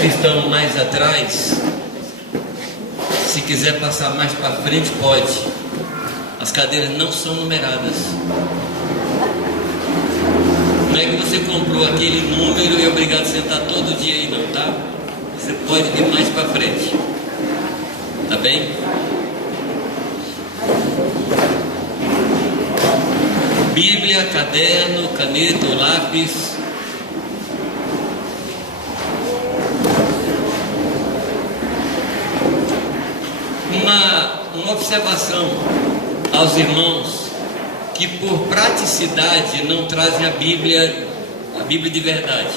que estão mais atrás, se quiser passar mais para frente, pode. As cadeiras não são numeradas. Não é que você comprou aquele número e é obrigado a sentar todo dia aí, não, tá? Você pode vir mais para frente. Tá bem? Bíblia, caderno, caneta ou lápis. Uma observação aos irmãos que por praticidade não trazem a Bíblia de verdade,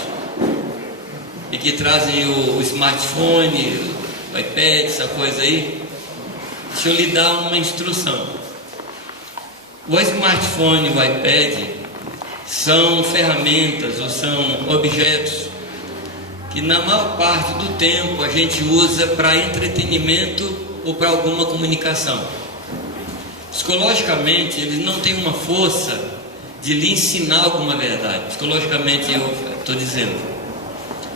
e que trazem o smartphone, o iPad, essa coisa aí. Deixa eu lhe dar uma instrução. O smartphone e o iPad são ferramentas ou são objetos que na maior parte do tempo a gente usa para entretenimento ou para alguma comunicação. Psicologicamente, eles não têm uma força de lhe ensinar alguma verdade. Psicologicamente, eu estou dizendo.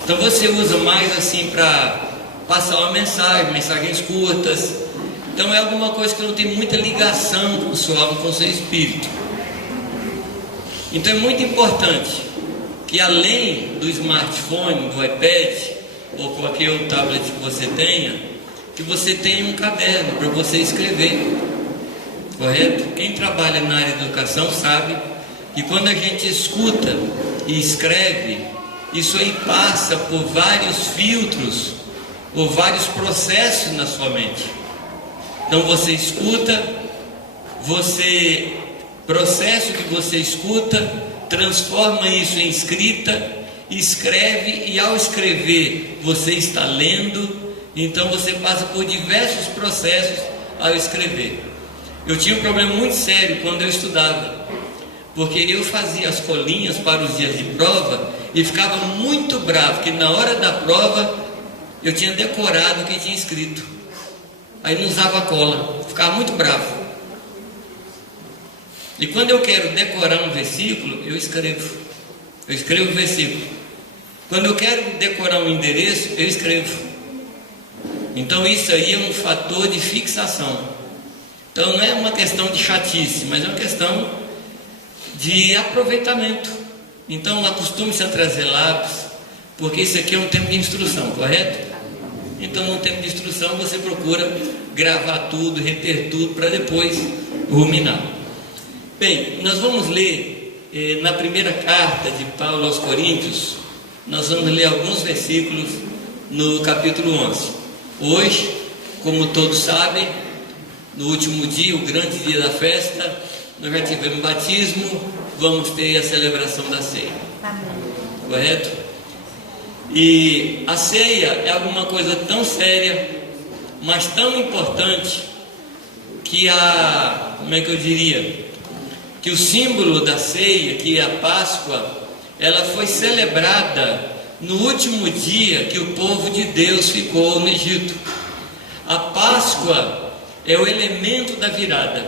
Então você usa mais assim para passar uma mensagem, mensagens curtas. Então é alguma coisa que não tem muita ligação com o seu alma, com o seu espírito. Então é muito importante que, além do smartphone, do iPad ou qualquer tablet que você tenha, que você tenha um caderno para você escrever, correto? Quem trabalha na área de educação sabe que quando a gente escuta e escreve, isso aí passa por vários filtros, por vários processos na sua mente. Então você escuta, processo que você escuta, transforma isso em escrita, escreve, e ao escrever você está lendo. Então você passa por diversos processos ao escrever. Eu tinha um problema muito sério quando eu estudava, porque eu fazia as colinhas para os dias de prova e ficava muito bravo, porque na hora da prova eu tinha decorado o que tinha escrito, aí não usava cola, ficava muito bravo. E quando eu quero decorar um versículo, eu escrevo o versículo. Quando eu quero decorar um endereço, eu escrevo. Então isso aí é um fator de fixação. Então não é uma questão de chatice, mas é uma questão de aproveitamento. Então acostume-se a trazer lápis, porque isso aqui é um tempo de instrução, correto? Então no tempo de instrução você procura gravar tudo, reter tudo, para depois ruminar. Bem, nós vamos ler na primeira carta de Paulo aos Coríntios, nós vamos ler alguns versículos no capítulo 11. Hoje, como todos sabem, no último dia, o grande dia da festa, nós já tivemos batismo, vamos ter a celebração da ceia. Amém. Correto? E a ceia é alguma coisa tão séria, mas tão importante, que que o símbolo da ceia, que é a Páscoa, ela foi celebrada no último dia que o povo de Deus ficou no Egito. A Páscoa é o elemento da virada.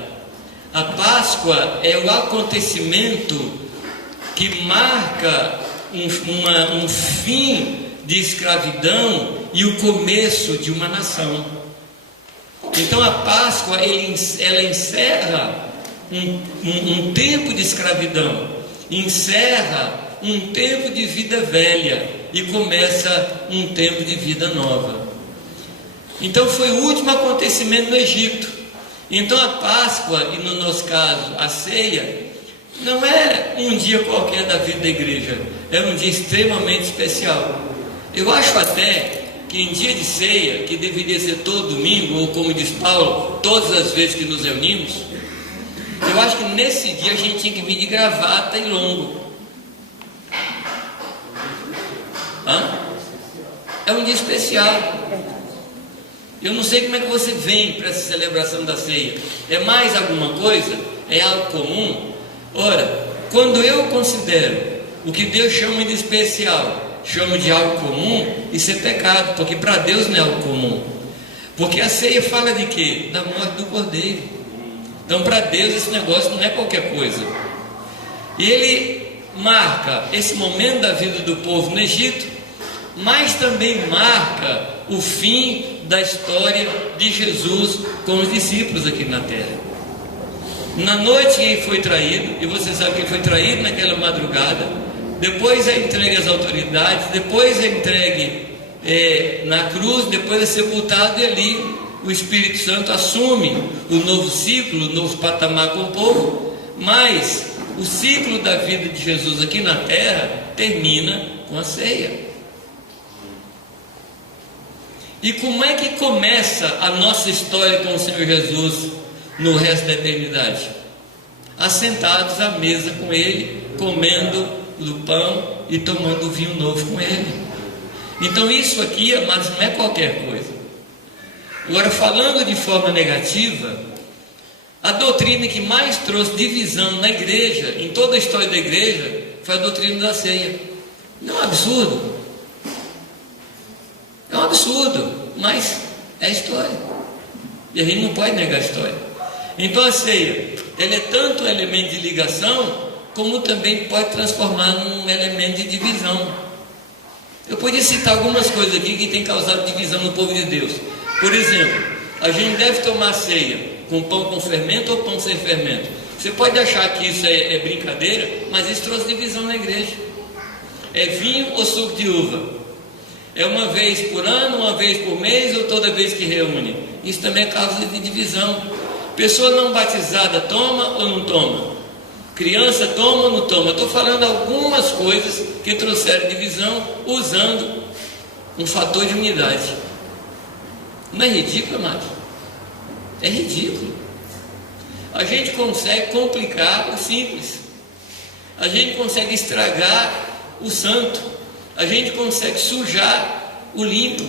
A Páscoa é o acontecimento que marca um fim de escravidão e o começo de uma nação. Então a Páscoa ela encerra um tempo de escravidão, encerra um tempo de vida velha e começa um tempo de vida nova. Então foi o último acontecimento no Egito. Então a Páscoa, e no nosso caso a ceia, não é um dia qualquer da vida da igreja, é um dia extremamente especial. Eu acho até que em dia de ceia, que deveria ser todo domingo, ou como diz Paulo, todas as vezes que nos reunimos, eu acho que nesse dia a gente tinha que vir de gravata e longo. É um dia especial. Eu não sei como é que você vem para essa celebração da ceia. É mais alguma coisa? É algo comum? Ora, quando eu considero o que Deus chama de especial, chama de algo comum, isso é pecado, porque para Deus não é algo comum. Porque a ceia fala de quê? Da morte do Cordeiro. Então para Deus esse negócio não é qualquer coisa. E ele marca esse momento da vida do povo no Egito, mas também marca o fim da história de Jesus com os discípulos aqui na terra. Na noite ele foi traído, e você sabe que ele foi traído naquela madrugada, depois é entregue às autoridades, depois é entregue na cruz, depois é sepultado, e ali o Espírito Santo assume o novo ciclo, o novo patamar com o povo. Mas o ciclo da vida de Jesus aqui na terra termina com a ceia. E como é que começa a nossa história com o Senhor Jesus no resto da eternidade? Assentados à mesa com Ele, comendo do pão e tomando o vinho novo com Ele. Então isso aqui, amados, não é qualquer coisa. Agora, falando de forma negativa, a doutrina que mais trouxe divisão na igreja, em toda a história da igreja, foi a doutrina da ceia. Não é um absurdo? É um absurdo, mas é a história. E a gente não pode negar a história. Então a ceia, ela é tanto um elemento de ligação, como também pode transformar num elemento de divisão. Eu podia citar algumas coisas aqui que têm causado divisão no povo de Deus. Por exemplo, a gente deve tomar ceia com pão com fermento ou pão sem fermento. Você pode achar que isso é brincadeira, mas isso trouxe divisão na igreja. É vinho ou suco de uva? É uma vez por ano, uma vez por mês ou toda vez que reúne? Isso também é causa de divisão. Pessoa não batizada toma ou não toma? Criança toma ou não toma? Estou falando algumas coisas que trouxeram divisão usando um fator de unidade. Não é ridículo, amado? É ridículo. A gente consegue complicar o simples. A gente consegue estragar o santo. A gente consegue sujar o limpo.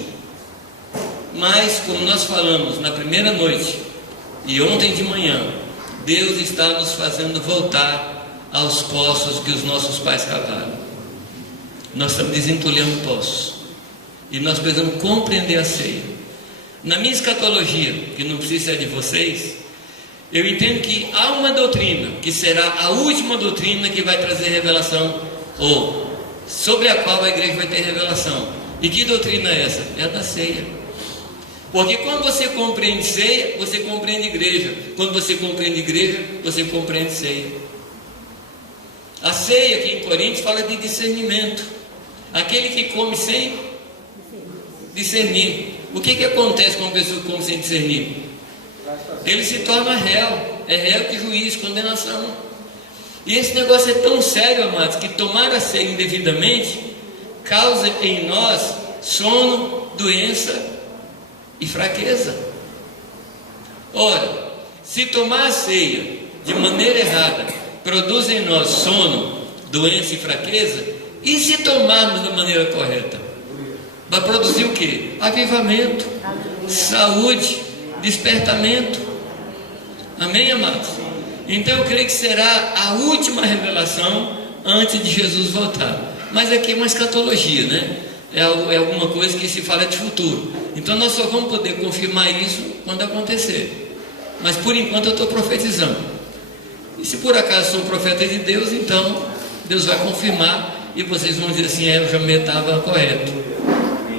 Mas, como nós falamos na primeira noite e ontem de manhã, Deus está nos fazendo voltar aos poços que os nossos pais cavaram. Nós estamos desentulhando poços. E nós precisamos compreender a ceia. Na minha escatologia, que não precisa ser de vocês, eu entendo que há uma doutrina que será a última doutrina que vai trazer revelação, ou sobre a qual a igreja vai ter revelação. E que doutrina é essa? É a da ceia. Porque quando você compreende ceia, você compreende igreja. Quando você compreende igreja, você compreende ceia. A ceia aqui em Coríntios fala de discernimento. Aquele que come sem discernir. O que acontece com uma pessoa que come sem discernir? Ele se torna réu. É réu que juiz, condenação. E esse negócio é tão sério, amados, que tomar a ceia indevidamente causa em nós sono, doença e fraqueza. Ora, se tomar a ceia de maneira errada produz em nós sono, doença e fraqueza, e se tomarmos da maneira correta, vai produzir o que? Avivamento, saúde, despertamento. Amém, amados? Então eu creio que será a última revelação antes de Jesus voltar. Mas aqui é uma escatologia, né? É alguma coisa que se fala de futuro. Então nós só vamos poder confirmar isso quando acontecer. Mas por enquanto eu estou profetizando. E se por acaso sou profeta de Deus, então Deus vai confirmar e vocês vão dizer assim: o Jamê estava correto.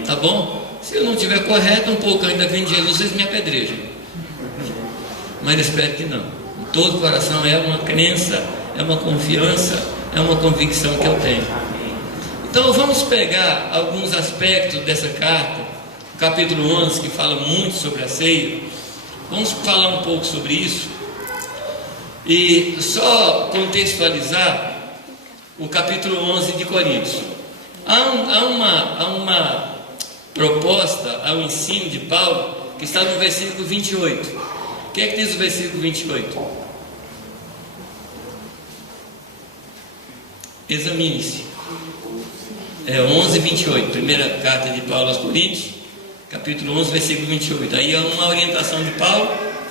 Tá bom? Se eu não estiver correto, um pouco ainda vem de Jesus, vocês me apedrejam. Mas espero que não. Todo coração é uma crença, é uma confiança, é uma convicção que eu tenho. Então vamos pegar alguns aspectos dessa carta, capítulo 11, que fala muito sobre a ceia. Vamos falar um pouco sobre isso. E só contextualizar o capítulo 11 de Coríntios. Há uma proposta, há um ensino de Paulo que está no versículo 28. O que é que diz o versículo 28? Examine-se. É 11, 28. Primeira carta de Paulo aos Coríntios, capítulo 11, versículo 28. Aí é uma orientação de Paulo,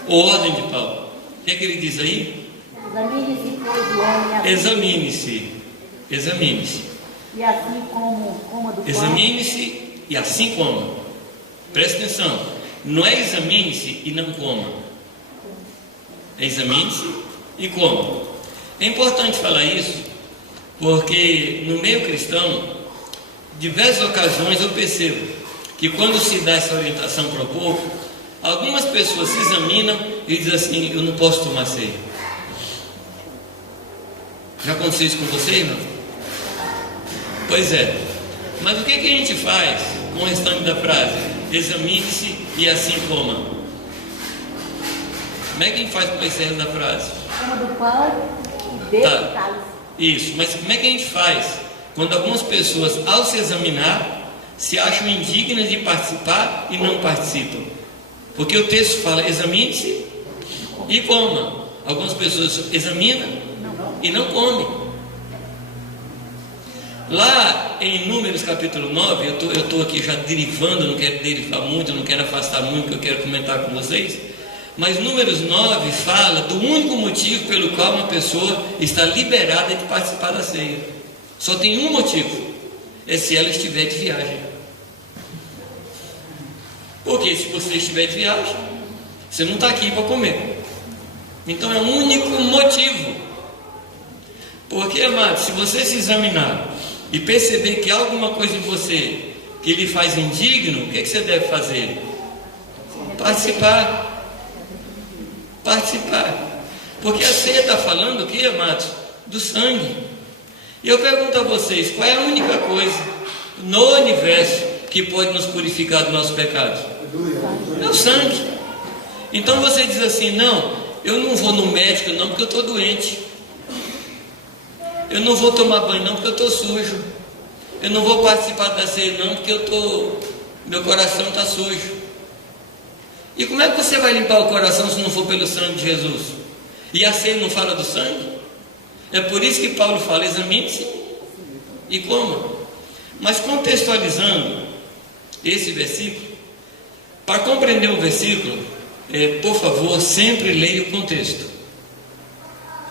ou ordem de Paulo. O que é que ele diz aí? Examine-se, pois, o homem. Examine-se. Examine-se. E assim como coma do pão. Examine-se e assim coma. Presta atenção. Não é examine-se e não coma. Examine-se e coma. É importante falar isso, porque no meio cristão, diversas ocasiões eu percebo que quando se dá essa orientação para o povo, algumas pessoas se examinam e dizem assim: eu não posso tomar ceia. Já aconteceu isso com você, irmão? Pois é. Mas o que a gente faz com o restante da frase? Examine-se e assim coma. Como é que a gente faz com esse resto da frase? Coma do pão e beba do cálice. Isso, mas como é que a gente faz quando algumas pessoas, ao se examinar, se acham indignas de participar e não participam? Porque o texto fala: examine-se e coma. Algumas pessoas examinam e não comem. Lá em Números capítulo 9, eu estou aqui já derivando, não quero derivar muito, não quero afastar muito, que eu quero comentar com vocês. Mas Números 9 fala do único motivo pelo qual uma pessoa está liberada de participar da ceia. Só tem um motivo: é se ela estiver de viagem. Porque se você estiver de viagem, você não está aqui para comer. Então é o único motivo. Porque, amado, se você se examinar e perceber que há alguma coisa em você que lhe faz indigno, o que você deve fazer? Participar. Participar. Porque a ceia está falando o que, amados? Do sangue. E eu pergunto a vocês: qual é a única coisa no universo que pode nos purificar dos nossos pecados? É o sangue. Então você diz assim: não, eu não vou no médico não, porque eu estou doente. Eu não vou tomar banho não, porque eu estou sujo. Eu não vou participar da ceia não, porque meu coração está sujo. E como é que você vai limpar o coração se não for pelo sangue de Jesus? E a ceia não fala do sangue? É por isso que Paulo fala: examine-se e coma. Mas contextualizando esse versículo, para compreender o versículo, por favor, sempre leia o contexto.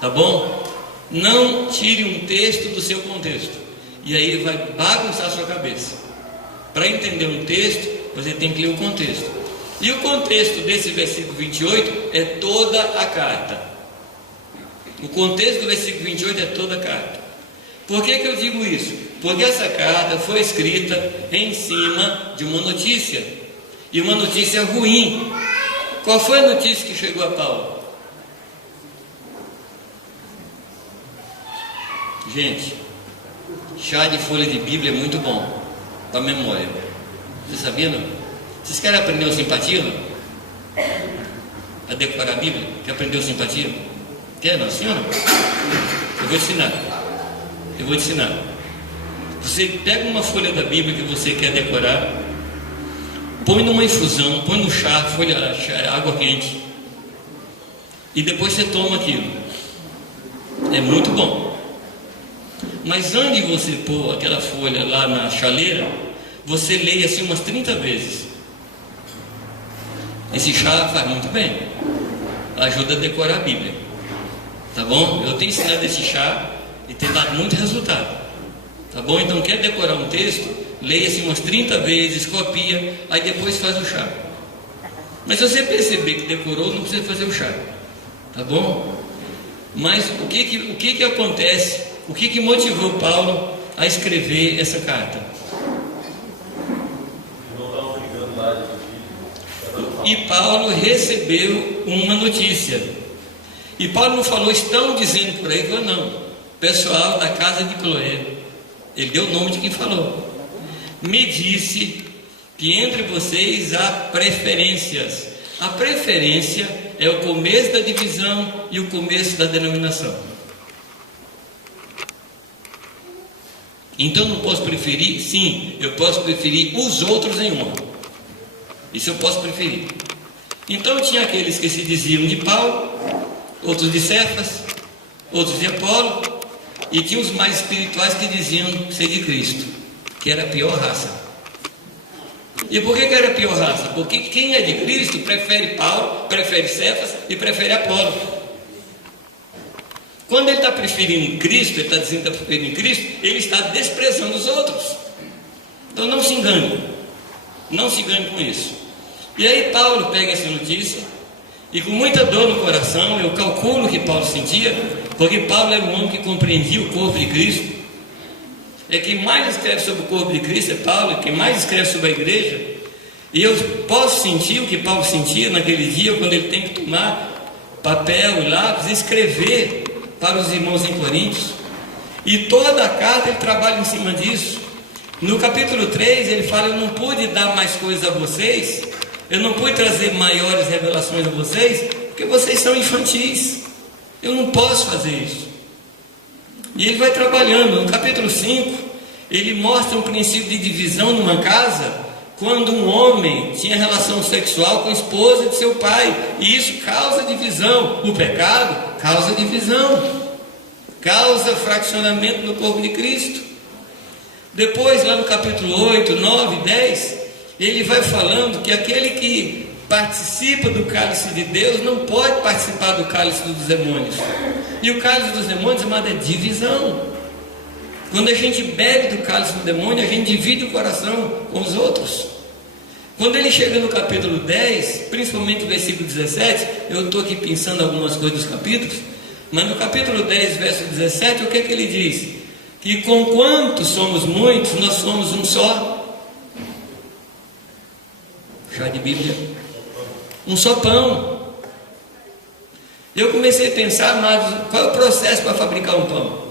Tá bom? Não tire um texto do seu contexto, e aí ele vai bagunçar a sua cabeça. Para entender um texto, você tem que ler o contexto. E o contexto desse versículo 28 é toda a carta. O contexto do versículo 28 é toda a carta. Por que eu digo isso? Porque essa carta foi escrita em cima de uma notícia, e uma notícia ruim. Qual foi a notícia que chegou a Paulo? Gente, chá de folha de Bíblia é muito bom para a memória. Você sabia, não? Vocês querem aprender o simpatia, não? A decorar a Bíblia? Quer aprender o simpatia? Quer, não, senhora? Eu vou ensinar. Eu vou te ensinar. Você pega uma folha da Bíblia que você quer decorar, põe numa infusão, põe no chá, água quente, e depois você toma aquilo. É muito bom. Mas antes de você pôr aquela folha lá na chaleira, você leia assim umas 30 vezes. Esse chá faz muito bem, ajuda a decorar a Bíblia. Tá bom? Eu tenho ensinado esse chá e tem dado muito resultado. Tá bom? Então, quer decorar um texto, leia assim umas 30 vezes, copia, aí depois faz o chá. Mas se você perceber que decorou, não precisa fazer o chá. Tá bom? Mas o que acontece? O que motivou Paulo a escrever essa carta? E Paulo recebeu uma notícia. E Paulo não falou: estão dizendo por aí, falou, não. Pessoal da casa de Cloé, ele deu o nome de quem falou. Me disse que entre vocês há preferências. A preferência é o começo da divisão e o começo da denominação. Então não posso preferir? Sim, eu posso preferir os outros em honra. Isso eu posso preferir. Então tinha aqueles que se diziam de Paulo, outros de Cefas, outros de Apolo, e tinha os mais espirituais que diziam ser de Cristo, que era a pior raça. E por que era a pior raça? Porque quem é de Cristo prefere Paulo, prefere Cefas e prefere Apolo. Quando ele está preferindo Cristo, ele está dizendo que está preferindo Cristo, ele está desprezando os outros. Então não se engane. Não se engane com isso. E aí Paulo pega essa notícia e com muita dor no coração, eu calculo que Paulo sentia, porque Paulo era um homem que compreendia o corpo de Cristo. é quem mais escreve sobre o corpo de Cristo, é Paulo, quem mais escreve sobre a igreja. E eu posso sentir o que Paulo sentia naquele dia, quando ele tem que tomar papel e lápis e escrever para os irmãos em Coríntios. E toda a carta ele trabalha em cima disso. No capítulo 3 ele fala: eu não pude dar mais coisas a vocês, eu não pude trazer maiores revelações a vocês, porque vocês são infantis, eu não posso fazer isso. E ele vai trabalhando. No capítulo 5 ele mostra um princípio de divisão numa casa, quando um homem tinha relação sexual com a esposa de seu pai, e isso causa divisão. O pecado causa divisão, causa fraccionamento no corpo de Cristo. Depois, lá no capítulo 8, 9, 10, ele vai falando que aquele que participa do cálice de Deus não pode participar do cálice dos demônios. E o cálice dos demônios, amado, é divisão. Quando a gente bebe do cálice do demônio, a gente divide o coração com os outros. Quando ele chega no capítulo 10, principalmente no versículo 17, eu estou aqui pensando algumas coisas dos capítulos, mas no capítulo 10, verso 17, o que é que ele diz? Que conquanto somos muitos, nós somos um só. Chá de Bíblia. Um só pão. Eu comecei a pensar, mas qual é o processo para fabricar um pão?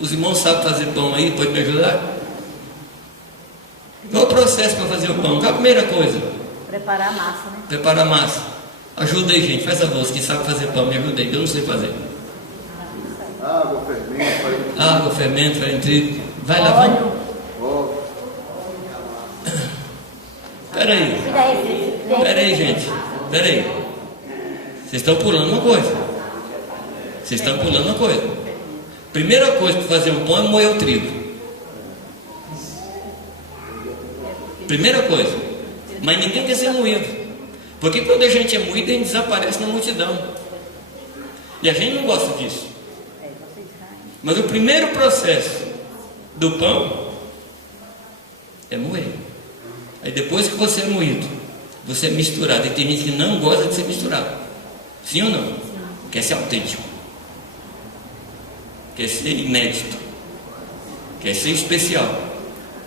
Os irmãos sabem fazer pão aí? Pode me ajudar? Qual é o processo para fazer o pão? Qual é a primeira coisa? Preparar a massa, né? Preparar a massa. Ajuda aí, gente. Faz a voz. Quem sabe fazer pão, me ajuda aí, que eu não sei fazer. Água, fermento, farinha. Água, fermento, farinha de trigo. Vai lá, vamos. Espera aí, gente. Espera aí. Vocês estão pulando uma coisa. Vocês estão pulando uma coisa. Primeira coisa para fazer um pão é moer o trigo. Primeira coisa. Mas ninguém quer ser moído, porque quando a gente é moído, a gente desaparece na multidão. E a gente não gosta disso. Mas o primeiro processo do pão é moer. Aí depois que você é moído, você é misturado. E tem gente que não gosta de ser misturado. Sim ou não? Quer ser autêntico, quer ser inédito, quer ser especial,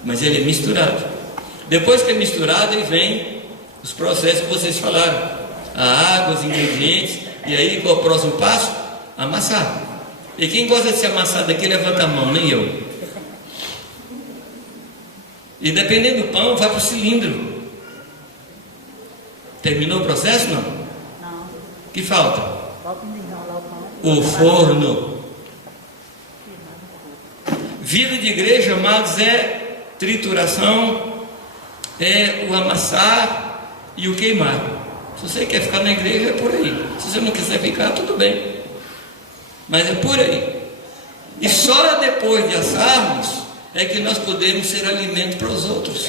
mas ele é misturado. Depois que é misturado, aí vem os processos que vocês falaram: a água, os ingredientes. E aí qual é o próximo passo? Amassar. E quem gosta de ser amassado aqui, levanta a mão, nem eu. E dependendo do pão, vai para o cilindro. Terminou o processo? Não? Não. O que falta? Bota um milhão lá o pão. O forno. Vida de igreja, amados, é trituração, é o amassar e o queimar. Se você quer ficar na igreja, é por aí. Se você não quiser ficar, tudo bem. Mas é por aí. E só depois de assarmos é que nós podemos ser alimento para os outros.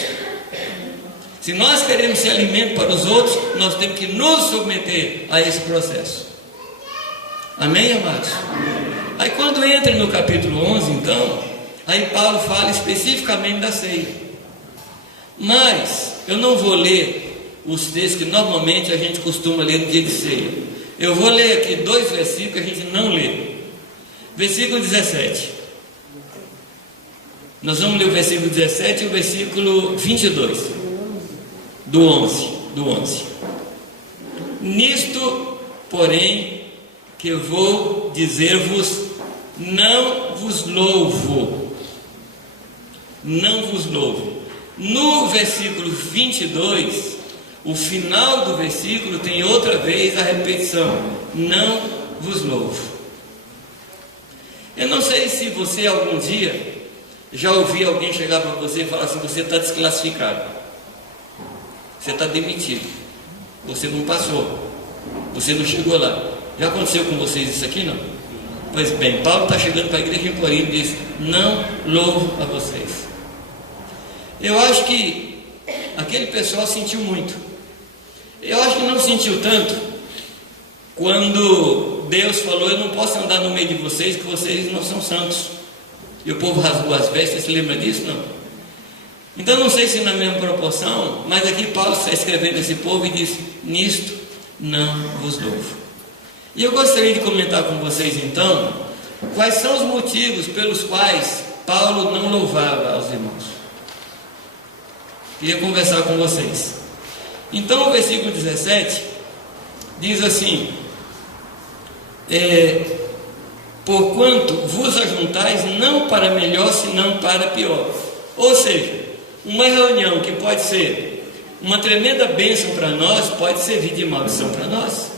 Se nós queremos ser alimento para os outros, nós temos que nos submeter a esse processo. Amém, amados? Aí quando entra no capítulo 11, então, aí Paulo fala especificamente da ceia. Mas eu não vou ler os textos que normalmente a gente costuma ler no dia de ceia. Eu vou ler aqui 2 versículos que a gente não lê. Versículo 17. Nós vamos ler o versículo 17 e o versículo 22. Do 11. Nisto, porém, que eu vou dizer-vos, não vos louvo. Não vos louvo. No versículo 22, o final do versículo tem outra vez a repetição: não vos louvo. Eu não sei se você algum dia já ouviu alguém chegar para você e falar assim: você está desclassificado, você está demitido, você não passou, você não chegou lá. Já aconteceu com vocês isso aqui, não? Pois bem, Paulo está chegando para a igreja em Corinto e diz: não louvo a vocês. Eu acho que aquele pessoal sentiu muito. Eu acho que não sentiu tanto quando Deus falou: eu não posso andar no meio de vocês, que vocês não são santos. E o povo rasgou as vestes. Você lembra disso? Não? Então não sei se na mesma proporção, mas aqui Paulo está escrevendo esse povo e diz: nisto não vos louvo. E eu gostaria de comentar com vocês então quais são os motivos pelos quais Paulo não louvava aos irmãos. Queria conversar com vocês. Então o versículo 17 diz assim: porquanto vos ajuntais não para melhor, senão para pior. Ou seja, uma reunião que pode ser uma tremenda bênção para nós, pode servir de maldição para nós.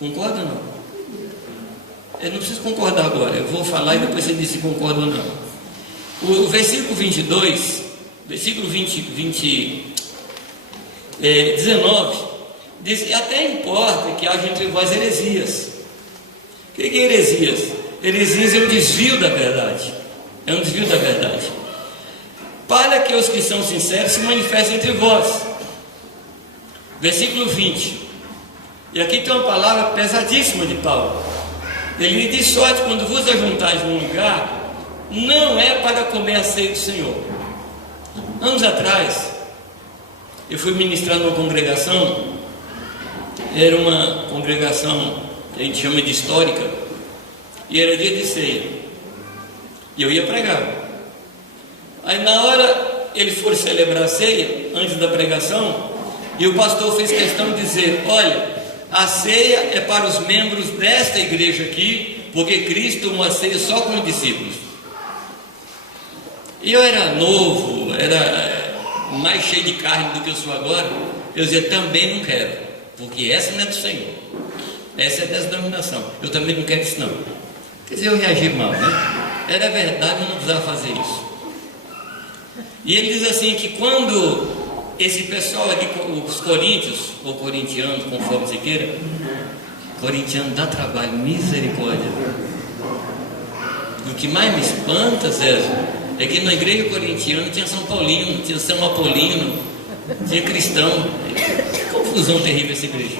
Concorda ou não? Eu não preciso concordar agora, eu vou falar e depois você diz se concorda ou não. O versículo 22, versículo 19, diz que até importa que haja entre vós heresias. O que é heresias? Heresias é um desvio da verdade. É um desvio da verdade. Para que os que são sinceros se manifestem entre vós. Versículo 20. E aqui tem uma palavra pesadíssima de Paulo. Ele diz: sorte quando vos ajuntais num lugar, não é para comer a ceia do Senhor. Anos atrás, eu fui ministrar numa congregação. Era uma congregação que a gente chama de histórica, e era dia de ceia, e eu ia pregar. Aí na hora ele foi celebrar a ceia, antes da pregação, e o pastor fez questão de dizer: olha, a ceia é para os membros desta igreja aqui, porque Cristo tomou a ceia só com os discípulos. E eu era novo, era mais cheio de carne do que eu sou agora. Eu dizia: também não quero, porque essa não é do Senhor, essa é dessa denominação, eu também não quero isso não. Quer dizer, eu reagi mal, né? Era verdade, eu não precisava fazer isso. E ele diz assim que quando esse pessoal aqui, os coríntios, ou corintianos, conforme você queira, corintiano dá trabalho, misericórdia. O que mais me espanta, César, é que na igreja corintiana tinha São Paulino, tinha São Apolino, tinha cristão. Que confusão terrível essa igreja.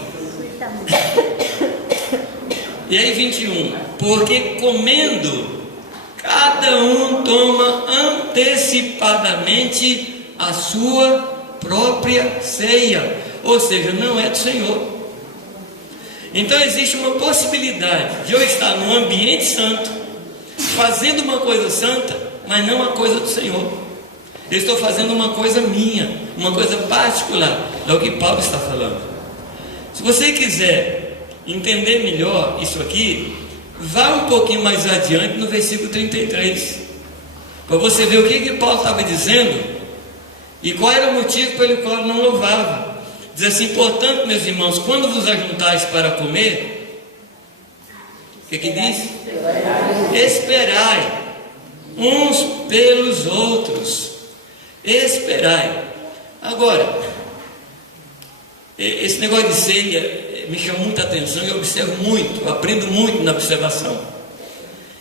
E aí 21, porque comendo, cada um toma antecipadamente a sua própria ceia, ou seja, não é do Senhor. Então existe uma possibilidade de eu estar num ambiente santo, fazendo uma coisa santa, mas não uma coisa do Senhor. Eu estou fazendo uma coisa minha, uma coisa particular. É o que Paulo está falando. Se você quiser entender melhor isso aqui, vá um pouquinho mais adiante no versículo 33, para você ver o que Paulo estava dizendo e qual era o motivo pelo qual não louvava. Diz assim: portanto, meus irmãos, quando vos ajuntais para comer, o que diz? Esperai uns pelos outros. Esperai. Agora, esse negócio de ceia me chama muita atenção, eu observo muito, eu aprendo muito na observação.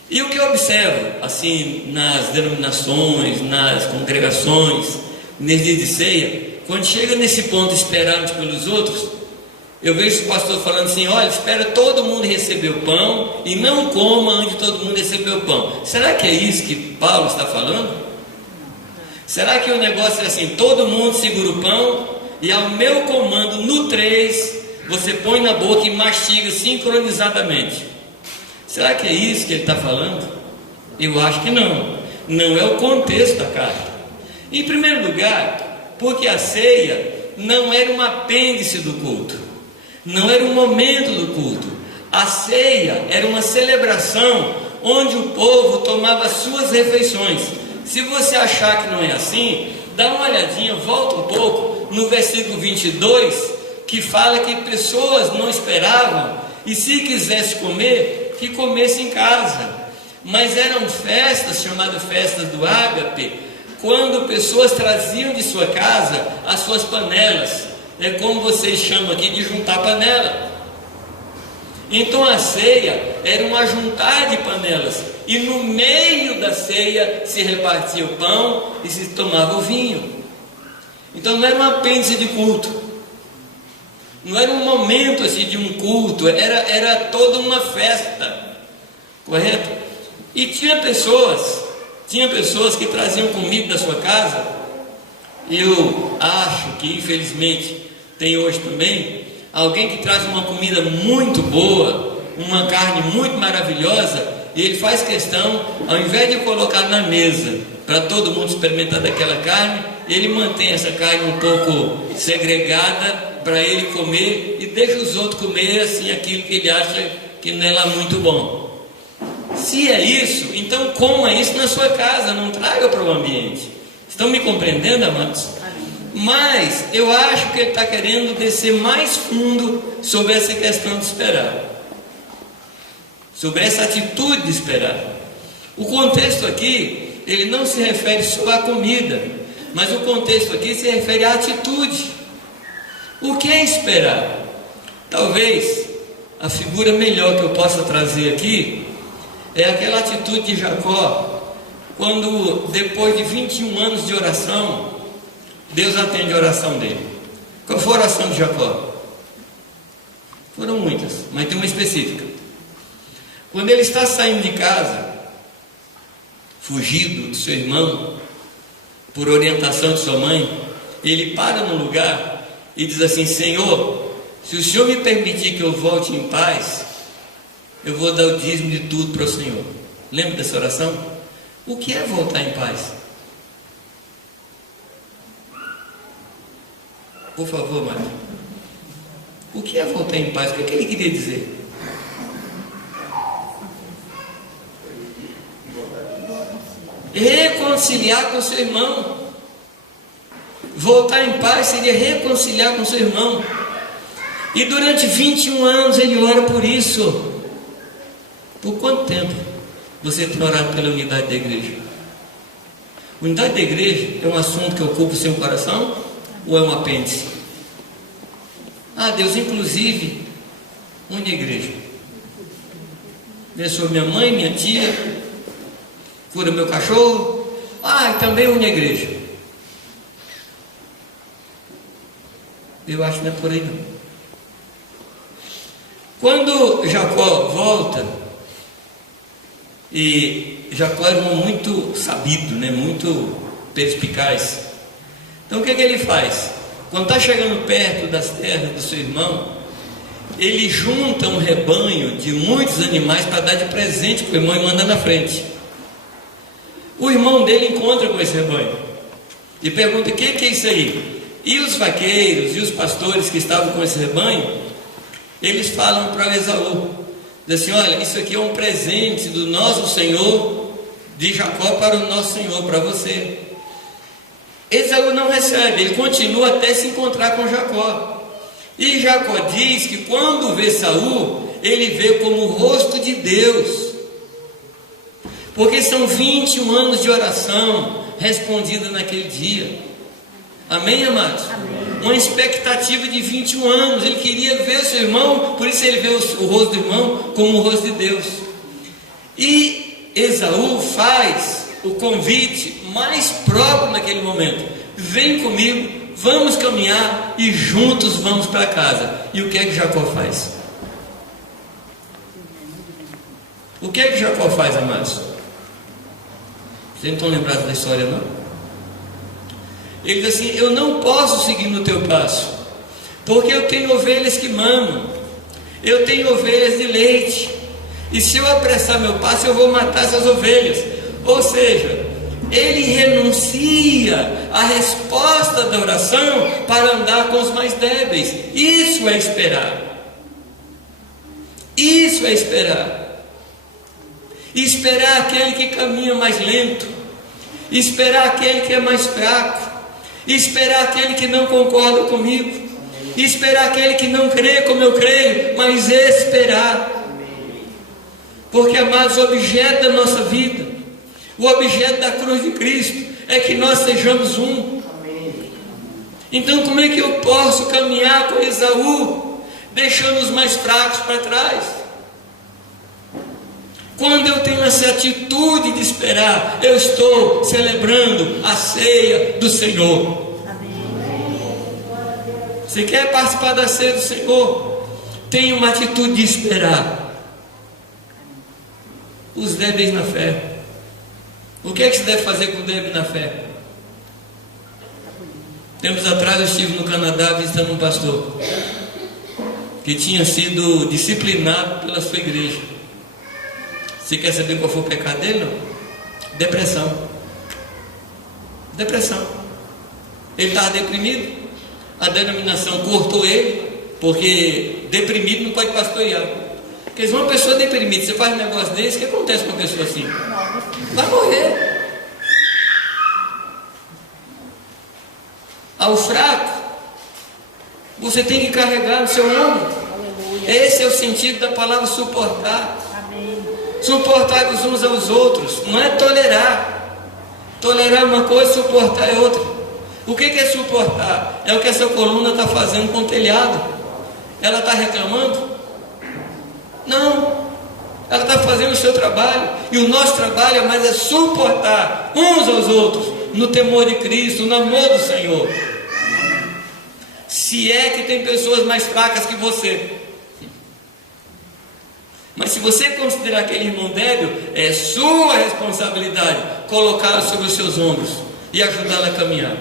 E o que eu observo, assim, nas denominações, nas congregações, nesse dia de ceia, quando chega nesse ponto, esperar uns pelos outros, eu vejo o pastor falando assim: olha, espera todo mundo receber o pão e não coma antes de todo mundo receber o pão. Será que é isso que Paulo está falando? Será que o negócio é assim: todo mundo segura o pão e ao meu comando, no 3, você põe na boca e mastiga sincronizadamente? Será que é isso que ele está falando? Eu acho que não. Não é o contexto da carta. Em primeiro lugar, porque a ceia não era um apêndice do culto, não era um momento do culto. A ceia era uma celebração onde o povo tomava suas refeições. Se você achar que não é assim, dá uma olhadinha, volta um pouco no versículo 22, que fala que pessoas não esperavam, e se quisesse comer, que comesse em casa. Mas eram festas, chamadas festas do ágape, quando pessoas traziam de sua casa as suas panelas. É como vocês chamam aqui de juntar panela. Então a ceia era um ajuntar de panelas, e no meio da ceia se repartia o pão e se tomava o vinho. Então não era um apêndice de culto, não era um momento assim de um culto, era toda uma festa, correto? E tinha pessoas que traziam comida da sua casa. Eu acho que infelizmente tem hoje também alguém que traz uma comida muito boa, uma carne muito maravilhosa, e ele faz questão, ao invés de colocar na mesa para todo mundo experimentar daquela carne, ele mantém essa carne um pouco segregada para ele comer e deixa os outros comer assim aquilo que ele acha que não é lá muito bom. Se é isso, então coma isso na sua casa, não traga para o ambiente. Estão me compreendendo, amados? Mas eu acho que ele está querendo descer mais fundo sobre essa questão de esperar, sobre essa atitude de esperar. O contexto aqui, ele não se refere só à comida, mas o contexto aqui se refere à atitude. O que é esperar? Talvez a figura melhor que eu possa trazer aqui é aquela atitude de Jacó, quando depois de 21 anos de oração, Deus atende a oração dele. Qual foi a oração de Jacó? Foram muitas, mas tem uma específica. Quando ele está saindo de casa, fugido do seu irmão, por orientação de sua mãe, ele para no lugar e diz assim: Senhor, se o Senhor me permitir que eu volte em paz, eu vou dar o dízimo de tudo para o Senhor. Lembra dessa oração? O que é voltar em paz? Por favor, Mário. O que é voltar em paz? O que ele queria dizer? Reconciliar com seu irmão. Voltar em paz seria reconciliar com seu irmão. E durante 21 anos ele ora por isso. Por quanto tempo você tem orado pela unidade da igreja? Unidade da igreja é um assunto que ocupa o seu coração? Ou é um apêndice? Ah, Deus, inclusive, onde é a igreja? Abençoa minha mãe, minha tia, cura meu cachorro. Ah, e também onde é a igreja? Eu acho que não é por aí não. Quando Jacó volta, e Jacó era um muito sabido, né? Muito perspicaz. Então o que é que ele faz? Quando está chegando perto das terras do seu irmão, ele junta um rebanho de muitos animais para dar de presente para o irmão e manda na frente. O irmão dele encontra com esse rebanho e pergunta: o que é isso aí? E os vaqueiros e os pastores que estavam com esse rebanho, eles falam para Esaú, diz assim: olha, isso aqui é um presente do nosso Senhor, de Jacó para o nosso Senhor, para você. Esaú não recebe, ele continua até se encontrar com Jacó. E Jacó diz que quando vê Saul, ele vê como o rosto de Deus, porque são 21 anos de oração respondida naquele dia. Amém, amados? Amém. Uma expectativa de 21 anos. Ele queria ver o seu irmão, por isso ele vê o rosto do irmão como o rosto de Deus. E Esaú faz o convite mais próprio naquele momento: vem comigo, vamos caminhar e juntos vamos para casa. E o que é que Jacó faz? O que é que Jacó faz, amados? Vocês não estão lembrados da história, não? Ele diz assim: eu não posso seguir no teu passo, porque eu tenho ovelhas que mamam, eu tenho ovelhas de leite, e se eu apressar meu passo, eu vou matar essas ovelhas. Ou seja, ele renuncia à resposta da oração para andar com os mais débeis. Isso é esperar. Isso é esperar. Esperar aquele que caminha mais lento, esperar aquele que é mais fraco, esperar aquele que não concorda comigo, esperar aquele que não crê como eu creio, mas esperar. Porque, amados, o objeto da nossa vida, o objeto da cruz de Cristo é que nós sejamos um. Então como é que eu posso caminhar com Esaú, deixando os mais fracos para trás? Quando eu tenho essa atitude de esperar, eu estou celebrando a ceia do Senhor. Você quer participar da ceia do Senhor? Tenha uma atitude de esperar. Os débeis na fé. O que é que se deve fazer com o débil na fé? Tempos atrás eu estive no Canadá visitando um pastor que tinha sido disciplinado pela sua igreja. Você quer saber qual foi o pecado dele? Não? Depressão. Depressão. Ele estava deprimido. A denominação cortou ele, porque deprimido não pode pastorear. Porque se uma pessoa deprimida, você faz um negócio desse, o que acontece com uma pessoa assim? Vai morrer. Ao fraco, você tem que carregar no seu ombro. Esse é o sentido da palavra suportar. Suportar os uns aos outros, não é tolerar. Tolerar é uma coisa, suportar é outra. O que é suportar? É o que essa coluna está fazendo com o telhado. Ela está reclamando? Não. Ela está fazendo o seu trabalho. E o nosso trabalho é mais suportar uns aos outros, no temor de Cristo, no amor do Senhor. Se é que tem pessoas mais fracas que você. Mas se você considerar aquele irmão débil, é sua responsabilidade colocá-lo sobre os seus ombros e ajudá-lo a caminhar.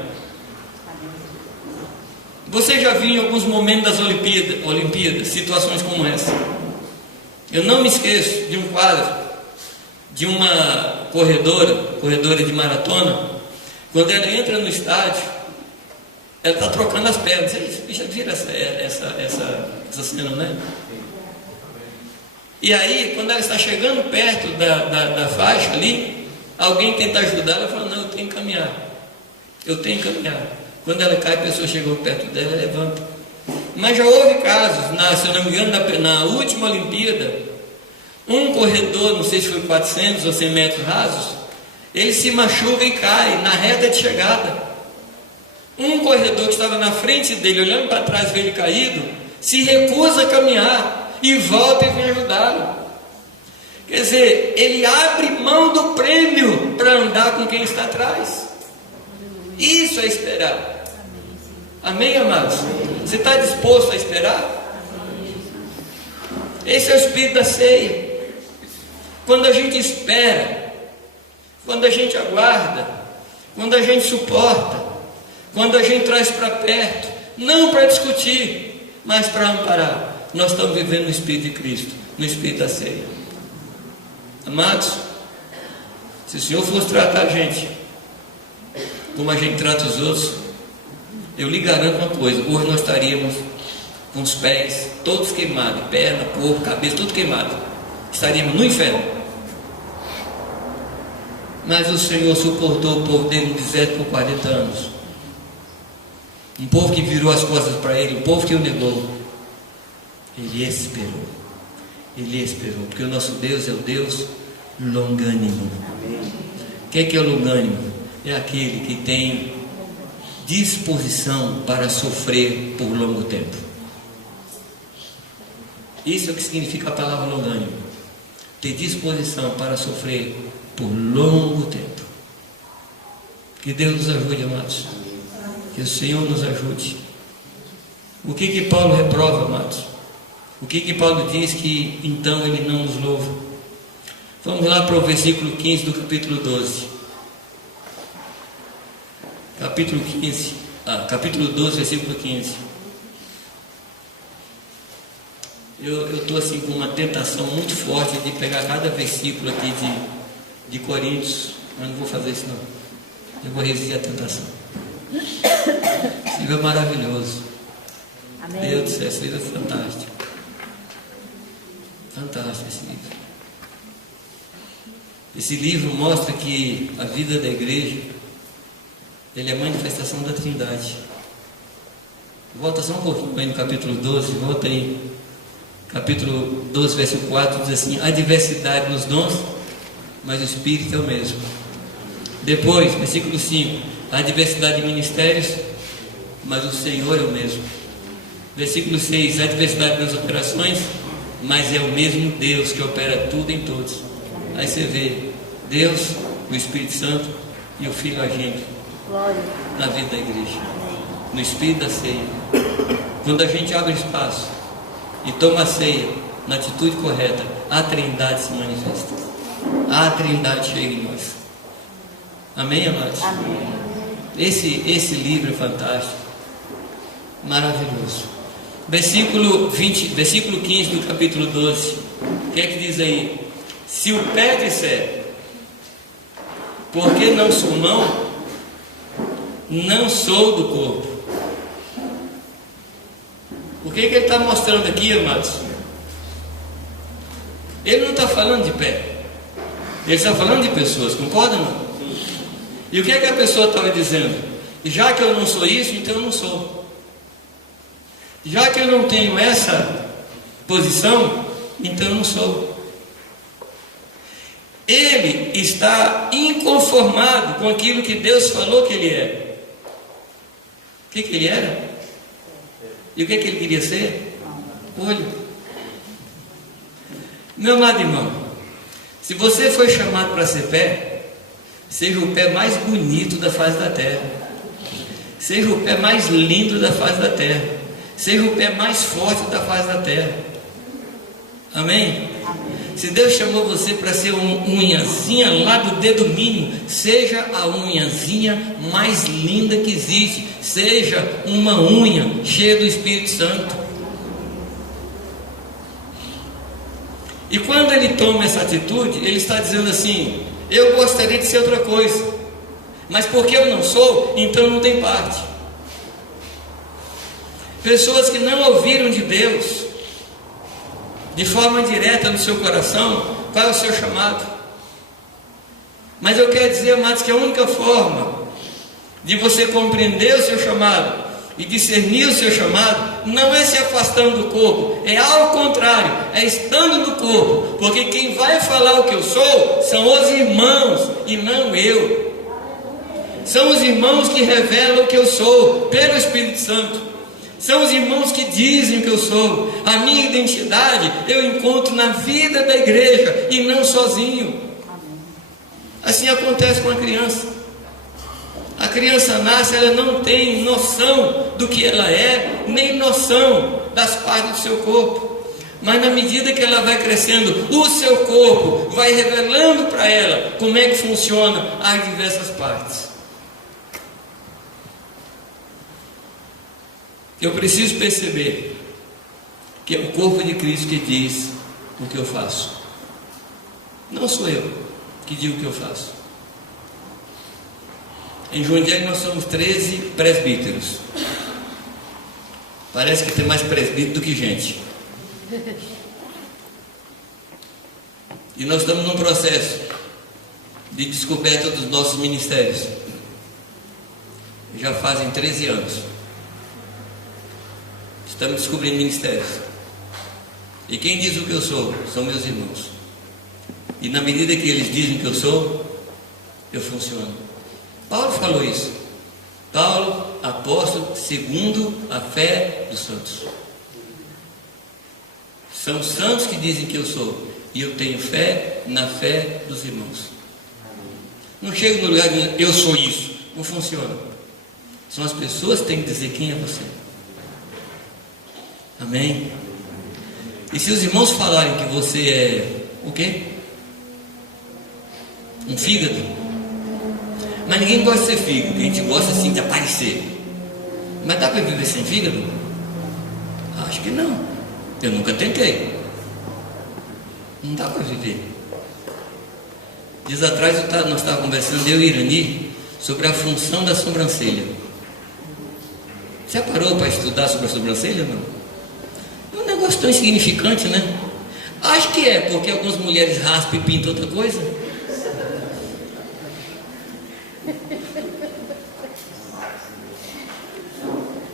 Você já viu em alguns momentos das Olimpíadas situações como essa. Eu não me esqueço de um quadro de uma corredora de maratona. Quando ela entra no estádio, ela está trocando as pernas. Vocês já viram essa cena, né? E aí, quando ela está chegando perto da faixa ali, alguém tenta ajudar, ela fala, não, eu tenho que caminhar. Eu tenho que caminhar. Quando ela cai, a pessoa chegou perto dela, levanta. Mas já houve casos, se eu não me engano, na última Olimpíada, um corredor, não sei se foi 400 ou 100 metros rasos, ele se machuca e cai na reta de chegada. Um corredor que estava na frente dele, olhando para trás, vê ele caído, se recusa a caminhar e volta e vem ajudá-lo. Quer dizer, ele abre mão do prêmio para andar com quem está atrás. Isso é esperar. Amém, amados? Você está disposto a esperar? Esse é o espírito da ceia. Quando a gente espera, quando a gente aguarda, quando a gente suporta, quando a gente traz para perto, não para discutir, mas para amparar, nós estamos vivendo no Espírito de Cristo, no Espírito da ceia. Amados, se o Senhor fosse tratar a gente como a gente trata os outros, eu lhe garanto uma coisa, hoje nós estaríamos com os pés todos queimados, perna, corpo, cabeça, tudo queimado, estaríamos no inferno. Mas o Senhor suportou o povo dele no deserto por 40 anos, um povo que virou as costas para ele, um povo que o negou. Ele esperou, porque o nosso Deus é o Deus longânimo. O que é o longânimo? É aquele que tem disposição para sofrer por longo tempo. Isso é o que significa a palavra longânimo: ter disposição para sofrer por longo tempo. Que Deus nos ajude, amados. Que o Senhor nos ajude. O que Paulo reprova, amados? O que Paulo diz que então ele não nos louva? Vamos lá para o versículo 15 do capítulo 12. Capítulo 12, versículo 15. Eu estou assim com uma tentação muito forte de pegar cada versículo aqui de Coríntios, mas não vou fazer isso não. Eu vou resistir à tentação. Esse livro é maravilhoso. Amém. Deus do céu, esse livro é fantástico. Fantástico esse livro. Esse livro mostra que a vida da igreja, ele é a manifestação da Trindade. Volta só um pouquinho aí no capítulo 12, volta aí. Capítulo 12, versículo 4, diz assim: há diversidade nos dons, mas o Espírito é o mesmo. Depois, versículo 5, há diversidade de ministérios, mas o Senhor é o mesmo. Versículo 6, há diversidade nas operações, mas é o mesmo Deus que opera tudo em todos. Aí você vê Deus, o Espírito Santo e o Filho agindo na vida da igreja, no Espírito da ceia. Quando a gente abre espaço e toma a ceia na atitude correta, a Trindade se manifesta, a Trindade chega em nós. Amém, amados? Amém. Esse livro é fantástico, maravilhoso. Versículo 15 do capítulo 12. O que é que diz aí? Se o pé disser, porque não sou mão, não sou do corpo. O que ele está mostrando aqui, amados? Ele não está falando de pé, ele está falando de pessoas, concorda ou não? E o que a pessoa estava dizendo? Já que eu não sou isso, então eu não sou. Já que eu não tenho essa posição, então eu não sou. Ele está inconformado com aquilo que Deus falou que ele é. O que ele era? E o que ele queria ser? Olho. Meu amado irmão, se você foi chamado para ser pé, seja o pé mais bonito da face da terra, seja o pé mais lindo da face da terra, seja o pé mais forte da face da terra. Amém? Se Deus chamou você para ser uma unhazinha lá do dedo mínimo, seja a unhazinha mais linda que existe, seja uma unha cheia do Espírito Santo. E quando ele toma essa atitude, ele está dizendo assim: eu gostaria de ser outra coisa, mas porque eu não sou, então não tem parte. Pessoas que não ouviram de Deus de forma direta no seu coração qual é o seu chamado. Mas eu quero dizer, amados, que a única forma de você compreender o seu chamado e discernir o seu chamado não é se afastando do corpo, é ao contrário, é estando no corpo, porque quem vai falar o que eu sou são os irmãos e não eu. São os irmãos que revelam o que eu sou pelo Espírito Santo. São os irmãos que dizem o que eu sou. A minha identidade eu encontro na vida da igreja e não sozinho. Assim acontece com a criança. A criança nasce, ela não tem noção do que ela é, nem noção das partes do seu corpo. Mas na medida que ela vai crescendo, o seu corpo vai revelando para ela como é que funciona as diversas partes. Eu preciso perceber que é o corpo de Cristo que diz o que eu faço. Não sou eu que digo o que eu faço. Em Jundiaí nós somos 13 presbíteros. Parece que tem mais presbítero do que gente. E nós estamos num processo de descoberta dos nossos ministérios. Já fazem 13 anos. Estamos descobrindo ministérios. E quem diz o que eu sou são meus irmãos. E na medida que eles dizem que eu sou, eu funciono. Paulo falou isso. Paulo, apóstolo, segundo a fé dos santos. São os santos que dizem que eu sou. E eu tenho fé na fé dos irmãos. Não chego no lugar de eu sou isso. Não funciona. São as pessoas que têm que dizer quem é você. Amém? E se os irmãos falarem que você é o quê? Um fígado? Mas ninguém gosta de ser fígado, a gente gosta assim de aparecer. Mas dá para viver sem fígado? Acho que não. Eu nunca tentei. Não dá para viver. Dias atrás nós estávamos conversando, eu e Irani, sobre a função da sobrancelha. Você parou para estudar sobre a sobrancelha ou não? É um negócio tão insignificante, né? Acho que é, porque algumas mulheres raspam e pintam outra coisa.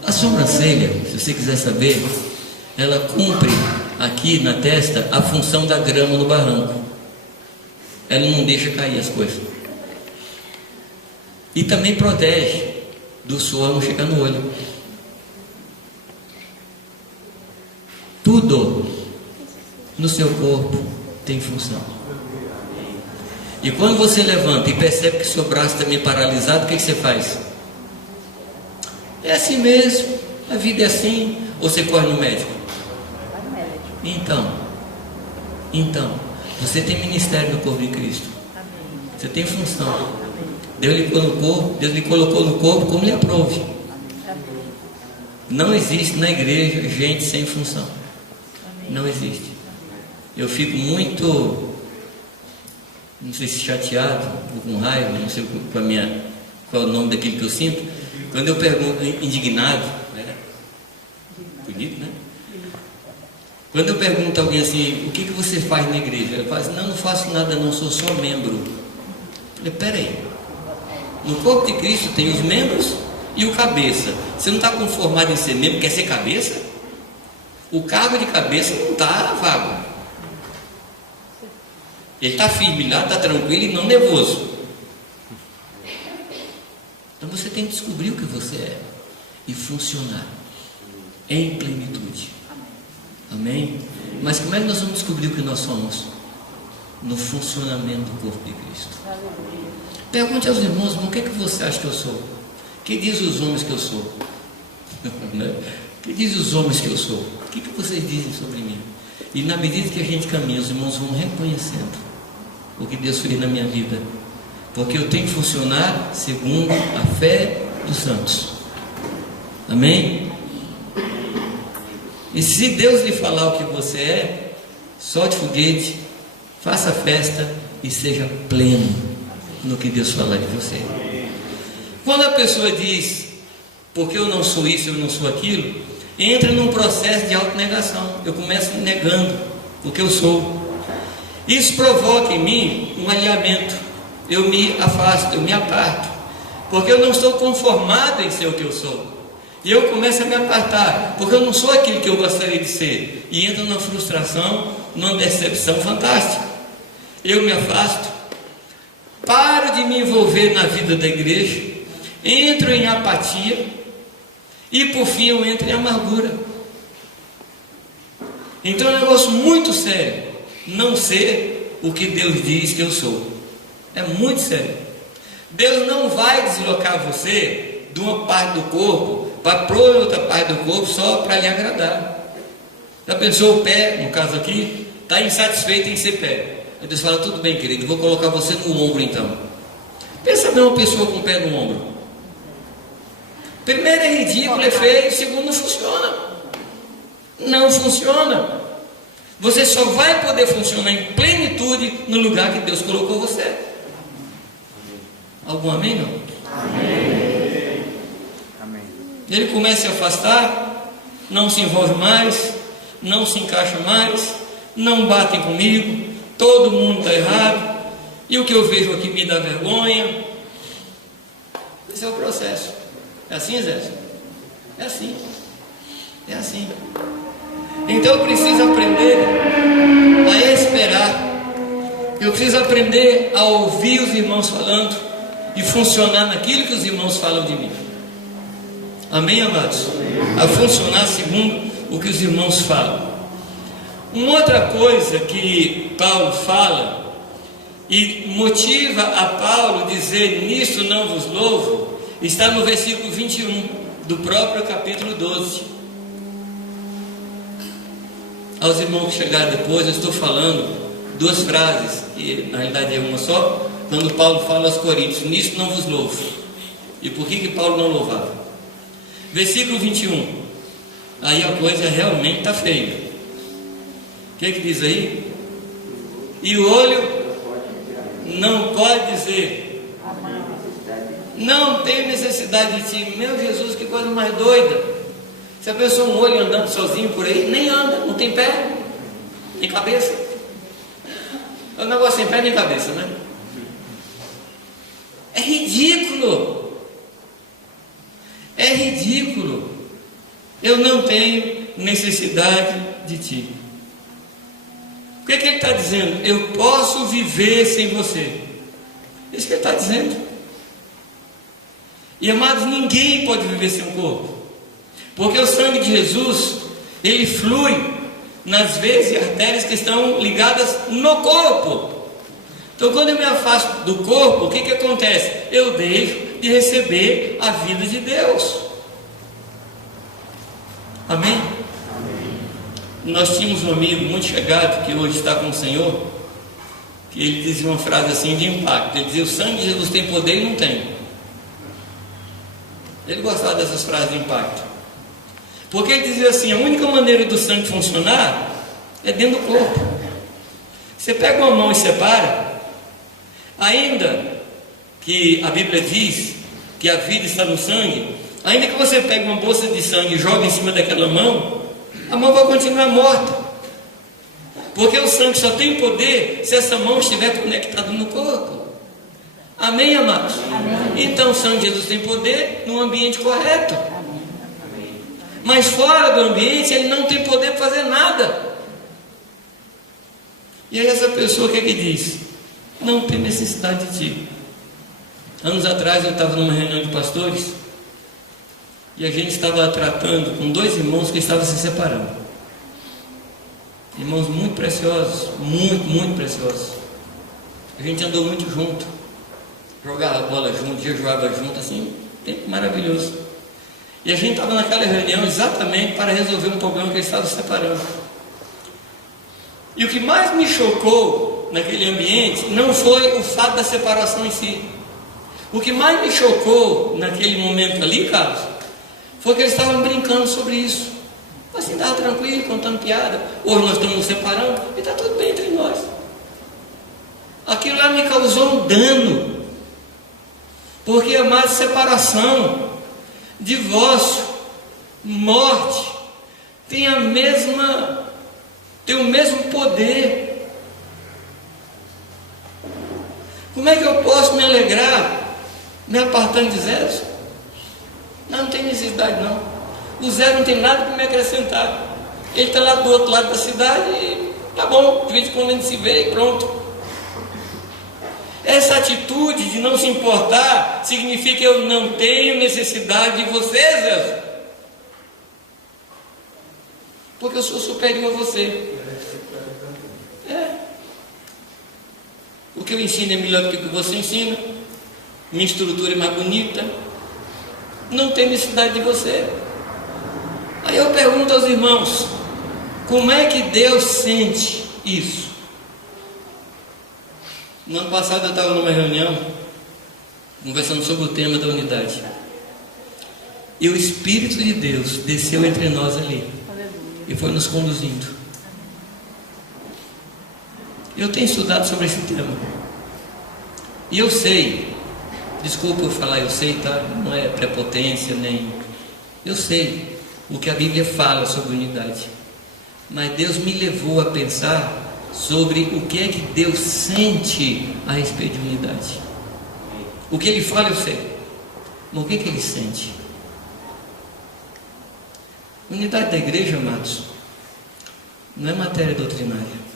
A sobrancelha, se você quiser saber, ela cumpre aqui na testa a função da grama no barranco. Ela não deixa cair as coisas. E também protege do suor não chegar no olho. Tudo no seu corpo tem função. E quando você levanta e percebe que seu braço está meio paralisado, o que você faz? É assim mesmo, a vida é assim. Ou você corre no médico? Então, você tem ministério no corpo de Cristo. Você tem função. Deus lhe colocou no corpo como lhe aprove. Não existe na igreja gente sem função. Não existe. Eu fico muito não sei se chateado, ou com raiva, não sei qual é o nome daquilo que eu sinto, quando eu pergunto, indignado, né? Bonito, né? Quando eu pergunto a alguém assim, o que você faz na igreja? Ele fala assim, não faço nada não, sou só membro. Eu falei, peraí, no corpo de Cristo tem os membros e o cabeça. Você não está conformado em ser membro, quer ser cabeça? O cargo de cabeça não está vago. Ele está firme lá, está tranquilo e não nervoso. Então você tem que descobrir o que você é e funcionar em plenitude. Amém? Mas como é que nós vamos descobrir o que nós somos? No funcionamento do corpo de Cristo. Pergunte aos irmãos, o que você acha que eu sou? O que diz os homens que eu sou? O que diz os homens que eu sou? O que vocês dizem sobre mim? E na medida que a gente caminha, os irmãos vão reconhecendo o que Deus fez na minha vida, porque eu tenho que funcionar segundo a fé dos santos. Amém? E se Deus lhe falar o que você é, solte foguete, faça festa e seja pleno no que Deus falar de você. Quando a pessoa diz, porque eu não sou isso, eu não sou aquilo, entra num processo de autonegação. Eu começo negando o que eu sou. Isso provoca em mim um alinhamento. Eu me afasto, eu me aparto, porque eu não estou conformado em ser o que eu sou. E eu começo a me apartar, porque eu não sou aquilo que eu gostaria de ser. E entro numa frustração, numa decepção fantástica. Eu me afasto, paro de me envolver na vida da igreja, entro em apatia e por fim eu entro em amargura. Então é um negócio muito sério não ser o que Deus diz que eu sou. É muito sério. Deus não vai deslocar você de uma parte do corpo para outra parte do corpo só para lhe agradar. Já pensou o pé, no caso aqui, está insatisfeito em ser pé. Aí Deus fala, tudo bem querido, vou colocar você no ombro então. Pensa bem uma pessoa com o pé no ombro. Primeiro é ridículo, é feio, segundo não funciona. Não funciona. Você só vai poder funcionar em plenitude no lugar que Deus colocou você. Algum amém não? Amém. Amém. Ele começa a se afastar, não se envolve mais, não se encaixa mais, não batem comigo, todo mundo está errado, e o que eu vejo aqui me dá vergonha. Esse é o processo. É assim, Zé? É assim. É assim. Então eu preciso aprender a esperar. Eu preciso aprender a ouvir os irmãos falando e funcionar naquilo que os irmãos falam de mim. Amém, amados? A funcionar segundo o que os irmãos falam. Uma outra coisa que Paulo fala e motiva a Paulo dizer, nisto não vos louvo, está no versículo 21 do próprio capítulo 12. Aos irmãos que chegaram depois, eu estou falando duas frases, que na realidade é uma só, quando Paulo fala aos Coríntios, nisto não vos louvo. E por que Paulo não louvava? Versículo 21. Aí a coisa realmente está feia. O que diz aí? E o olho não pode dizer, não tenho necessidade de ti. Meu Jesus, que coisa mais doida. Se a pessoa um olho andando sozinho por aí, nem anda, não tem pé, nem cabeça. É um negócio sem pé nem cabeça, né? É ridículo. É ridículo. Eu não tenho necessidade de ti. O que ele está dizendo? Eu posso viver sem você. Isso que ele está dizendo. E amados, ninguém pode viver sem o corpo. Porque o sangue de Jesus, ele flui nas veias e artérias que estão ligadas no corpo. Então quando eu me afasto do corpo, o que acontece? Eu deixo de receber a vida de Deus. Amém? Amém. Nós tínhamos um amigo muito chegado, que hoje está com o Senhor, que ele dizia uma frase assim de impacto. Ele dizia, o sangue de Jesus tem poder e não tem. Ele gostava dessas frases de impacto. Porque ele dizia assim, a única maneira do sangue funcionar é dentro do corpo. Você pega uma mão e separa, Ainda que a Bíblia diz que a vida está no sangue, ainda que você pegue uma bolsa de sangue e jogue em cima daquela mão, a mão vai continuar morta. Porque o sangue só tem poder se essa mão estiver conectada no corpo. Amém, amados? Amém. Então o sangue de Jesus tem poder no ambiente correto. Mas fora do ambiente ele não tem poder para fazer nada. E aí essa pessoa o que diz? Não tem necessidade de ti. Anos atrás eu estava numa reunião de pastores e a gente estava tratando com 2 irmãos que estavam se separando. Irmãos muito preciosos, muito preciosos. A gente andou muito junto, jogava bola junto, jejuava junto, assim, tempo maravilhoso. E a gente estava naquela reunião exatamente para resolver um problema que eles estavam se separando. E o que mais me chocou naquele ambiente não foi o fato da separação em si. O que mais me chocou naquele momento ali, Carlos, foi que eles estavam brincando sobre isso. Assim, estava tranquilo, contando piada. Hoje nós estamos nos separando e está tudo bem entre nós. Aquilo lá me causou um dano. Porque, amado, separação, divórcio, morte, tem o mesmo poder. Como é que eu posso me alegrar me apartando de Zé? Não tem necessidade não. O Zé não tem nada para me acrescentar. Ele está lá do outro lado da cidade e tá bom, de vez em quando a gente se vê e pronto. Essa atitude de não se importar significa que eu não tenho necessidade de você, Zé, porque eu sou superior a você. O que eu ensino é melhor do que o que você ensina, minha estrutura é mais bonita, não tem necessidade de você. Aí eu pergunto aos irmãos, como é que Deus sente isso? No ano passado eu estava numa reunião, conversando sobre o tema da unidade, e o Espírito de Deus desceu entre nós ali, e foi nos conduzindo. Eu tenho estudado sobre esse tema, e eu sei, desculpa eu falar eu sei, tá? Não é prepotência nem, eu sei o que a Bíblia fala sobre unidade, mas Deus me levou a pensar sobre o que é que Deus sente a respeito de unidade. O que Ele fala eu sei, mas o que é que Ele sente? Unidade da igreja, amados, não é matéria doutrinária.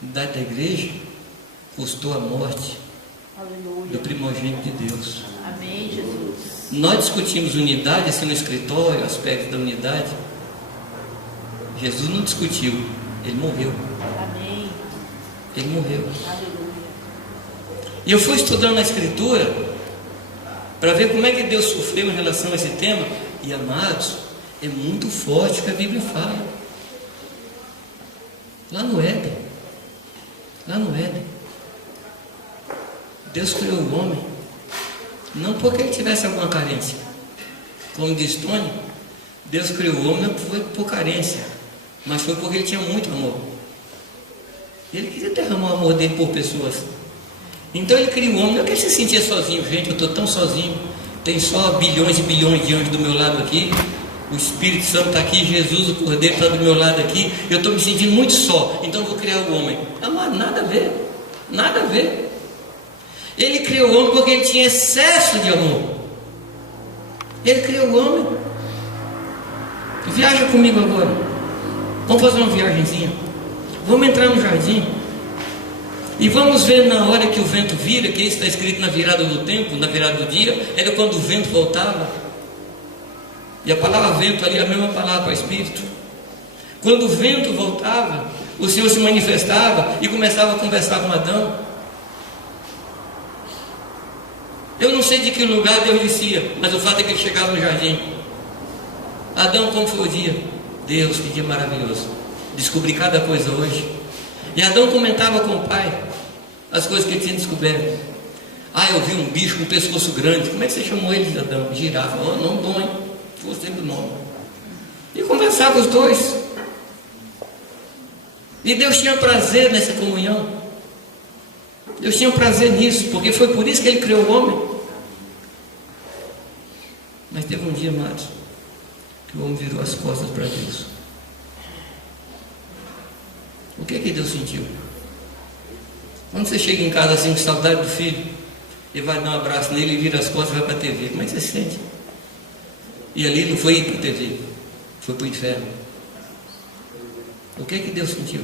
Unidade da igreja custou a morte do primogênito de Deus. Amém, Jesus. Nós discutimos unidade assim no escritório, aspectos da unidade. Jesus não discutiu, Ele morreu. Amém. Ele morreu. Aleluia. E eu fui estudando a escritura para ver como é que Deus sofreu em relação a esse tema. E amados, é muito forte o que a Bíblia fala. Lá no Éden, Deus criou o homem, não porque ele tivesse alguma carência. Como diz Tony, Deus criou o homem não foi por carência, mas foi porque ele tinha muito amor. Ele queria derramar o amor dele por pessoas. Então ele criou o homem, não é que ele se sentia sozinho. Gente, eu estou tão sozinho, tem só bilhões e bilhões de anjos do meu lado aqui, o Espírito Santo está aqui, Jesus, o Cordeiro está do meu lado aqui, eu estou me sentindo muito só, então eu vou criar o homem. Mas nada a ver, nada a ver. Ele criou o homem porque ele tinha excesso de amor. Ele criou o homem. Viaja comigo agora, vamos fazer uma viagenzinha, vamos entrar no jardim e vamos ver na hora que o vento vira, que isso está escrito na virada do tempo, na virada do dia, era quando o vento voltava. E a palavra vento ali é a mesma palavra para espírito. Quando o vento voltava, o Senhor se manifestava e começava a conversar com Adão. Eu não sei de que lugar Deus descia, mas o fato é que ele chegava no jardim. Adão, como foi o dia? Deus, que dia maravilhoso. Descobri cada coisa hoje. E Adão comentava com o pai as coisas que ele tinha descoberto. Eu vi um bicho com um pescoço grande. Como é que você chamou ele de Adão? Girafa. Não bom, hein? Gostei do nome. E conversava os dois. E Deus tinha prazer nessa comunhão. Deus tinha prazer nisso, porque foi por isso que Ele criou o homem. Mas teve um dia, amados, que o homem virou as costas para Deus. O que é que Deus sentiu? Quando você chega em casa assim com saudade do filho, ele vai dar um abraço nele e vira as costas e vai para a TV. Como é que você se sente? E ali não foi ir para a TV, foi para o inferno. O que é que Deus sentiu?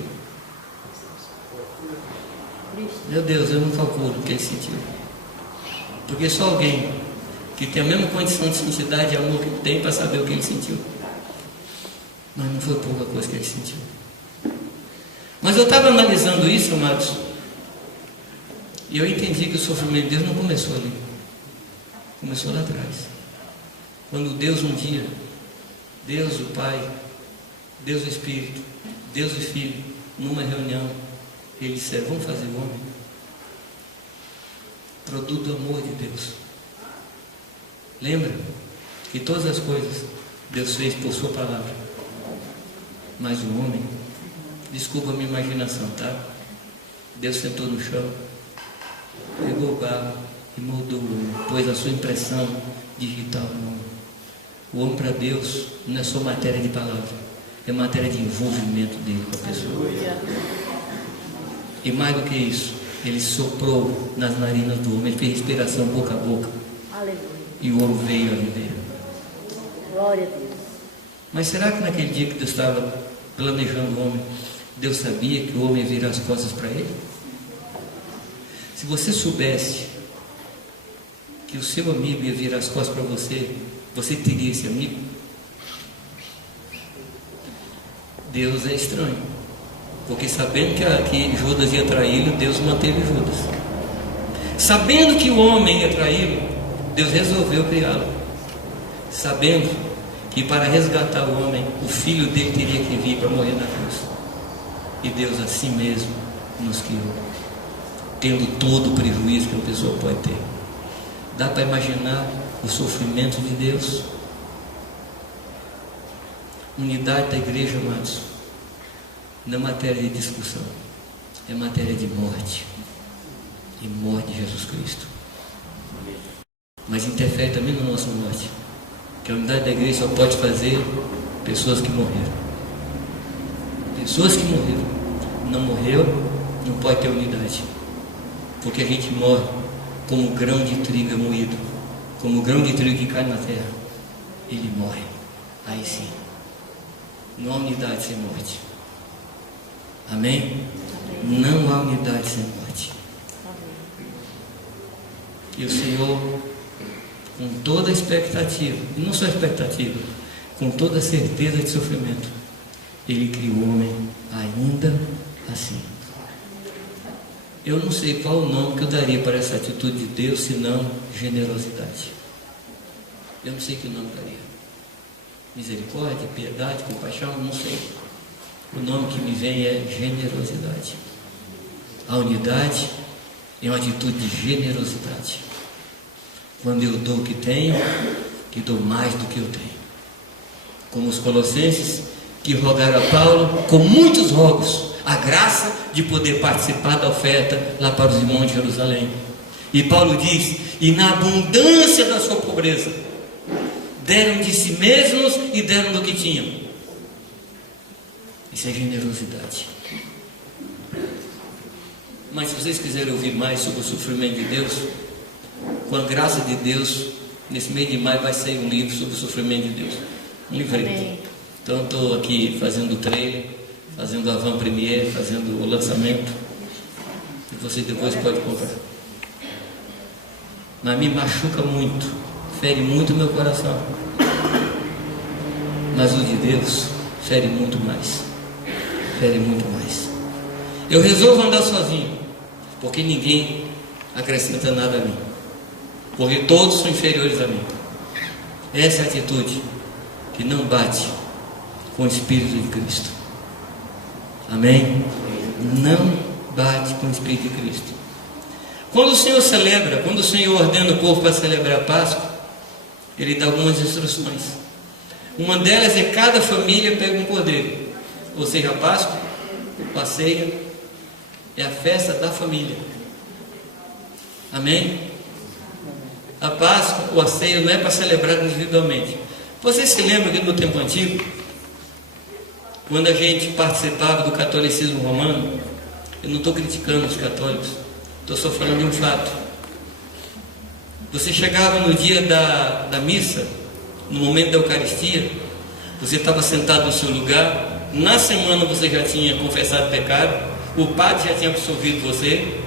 Meu Deus, eu não calculo o que Ele sentiu. Porque só alguém que tem a mesma condição de santidade e amor que Ele tem para saber o que Ele sentiu. Mas não foi pouca coisa que Ele sentiu. Mas eu estava analisando isso, amados, e eu entendi que o sofrimento de Deus não começou ali. Começou lá atrás. Quando Deus um dia, Deus o Pai, Deus o Espírito, Deus o Filho, numa reunião, Eles disseram, vamos fazer o homem. Produto do amor de Deus. Lembra que todas as coisas Deus fez por sua palavra. Mas o homem, desculpa a minha imaginação, tá? Deus sentou no chão, pegou o barro e moldou o homem, pôs a sua impressão digital no homem. O homem para Deus não é só matéria de palavra, é matéria de envolvimento dele com a pessoa. E mais do que isso, Ele soprou nas narinas do homem, Ele fez respiração boca a boca. Aleluia. E o homem veio a viver. Glória a Deus. Mas será que naquele dia que Deus estava planejando o homem, Deus sabia que o homem ia virar as costas para Ele? Se você soubesse que o seu amigo ia virar as costas para você, você teria esse amigo? Deus é estranho, porque sabendo que Judas ia traí-lo, Deus manteve Judas. Sabendo que o homem ia traí-lo, Deus resolveu criá-lo. Sabendo que para resgatar o homem, o filho dele teria que vir para morrer na cruz. E Deus assim mesmo nos criou, tendo todo o prejuízo que uma pessoa pode ter. Dá para imaginar o sofrimento de Deus? Unidade da igreja, amados, não é matéria de discussão, é matéria de morte, e morte de Jesus Cristo. Mas interfere também na nossa morte, que a unidade da igreja só pode fazer pessoas que morreram. Pessoas que morreram. Não morreu, não pode ter unidade, porque a gente morre como grão de trigo moído, como grão de trigo que cai na terra. Ele morre, aí sim, não há unidade sem morte. Amém? Amém. Não há unidade sem morte. Amém. E o Senhor, com toda a expectativa, e não só expectativa, com toda a certeza de sofrimento, Ele criou o homem ainda assim. Eu não sei qual o nome que eu daria para essa atitude de Deus, senão generosidade. Eu não sei que nome daria. Misericórdia, piedade, compaixão, não sei. O nome que me vem é generosidade. A unidade é uma atitude de generosidade. Quando eu dou o que tenho, que dou mais do que eu tenho. Como os colossenses, que rogaram a Paulo, com muitos rogos, a graça de poder participar da oferta lá para os irmãos de Jerusalém. E Paulo diz, e na abundância da sua pobreza, deram de si mesmos e deram do que tinham. Isso é generosidade. Mas se vocês quiserem ouvir mais sobre o sofrimento de Deus, com a graça de Deus, nesse mês de maio vai sair um livro sobre o sofrimento de Deus, um livreto. Amém. Então estou aqui fazendo o trailer, fazendo a van premiere, fazendo o lançamento, e você depois pode comprar. Mas me machuca muito, fere muito o meu coração, mas o de Deus fere muito mais. Fere muito mais. Eu resolvo andar sozinho, porque ninguém acrescenta nada a mim, porque todos são inferiores a mim. Essa é a atitude que não bate com o Espírito de Cristo. Amém? Não bate com o Espírito de Cristo. Quando o Senhor celebra, quando o Senhor ordena o povo para celebrar a Páscoa, Ele dá algumas instruções. Uma delas é cada família pega um cordeiro. Ou seja, a Páscoa, a ceia, é a festa da família. Amém? A Páscoa ou a ceia não é para celebrar individualmente. Você se lembra que no tempo antigo, quando a gente participava do catolicismo romano, eu não estou criticando os católicos, estou só falando de um fato. Você chegava no dia da missa, no momento da Eucaristia, você estava sentado no seu lugar, na semana você já tinha confessado pecado, o padre já tinha absolvido você,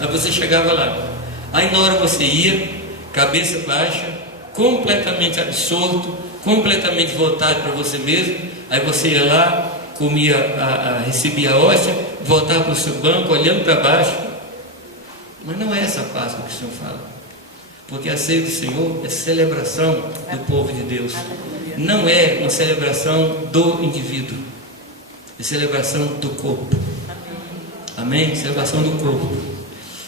aí você chegava lá. Aí na hora você ia, cabeça baixa, completamente absorto, completamente voltado para você mesmo. Aí você ia lá, comia, recebia a hóstia, voltava para o seu banco, olhando para baixo. Mas não é essa Páscoa que o Senhor fala, porque a ceia do Senhor é celebração do povo de Deus, não é uma celebração do indivíduo, é celebração do corpo. Amém? Celebração do corpo.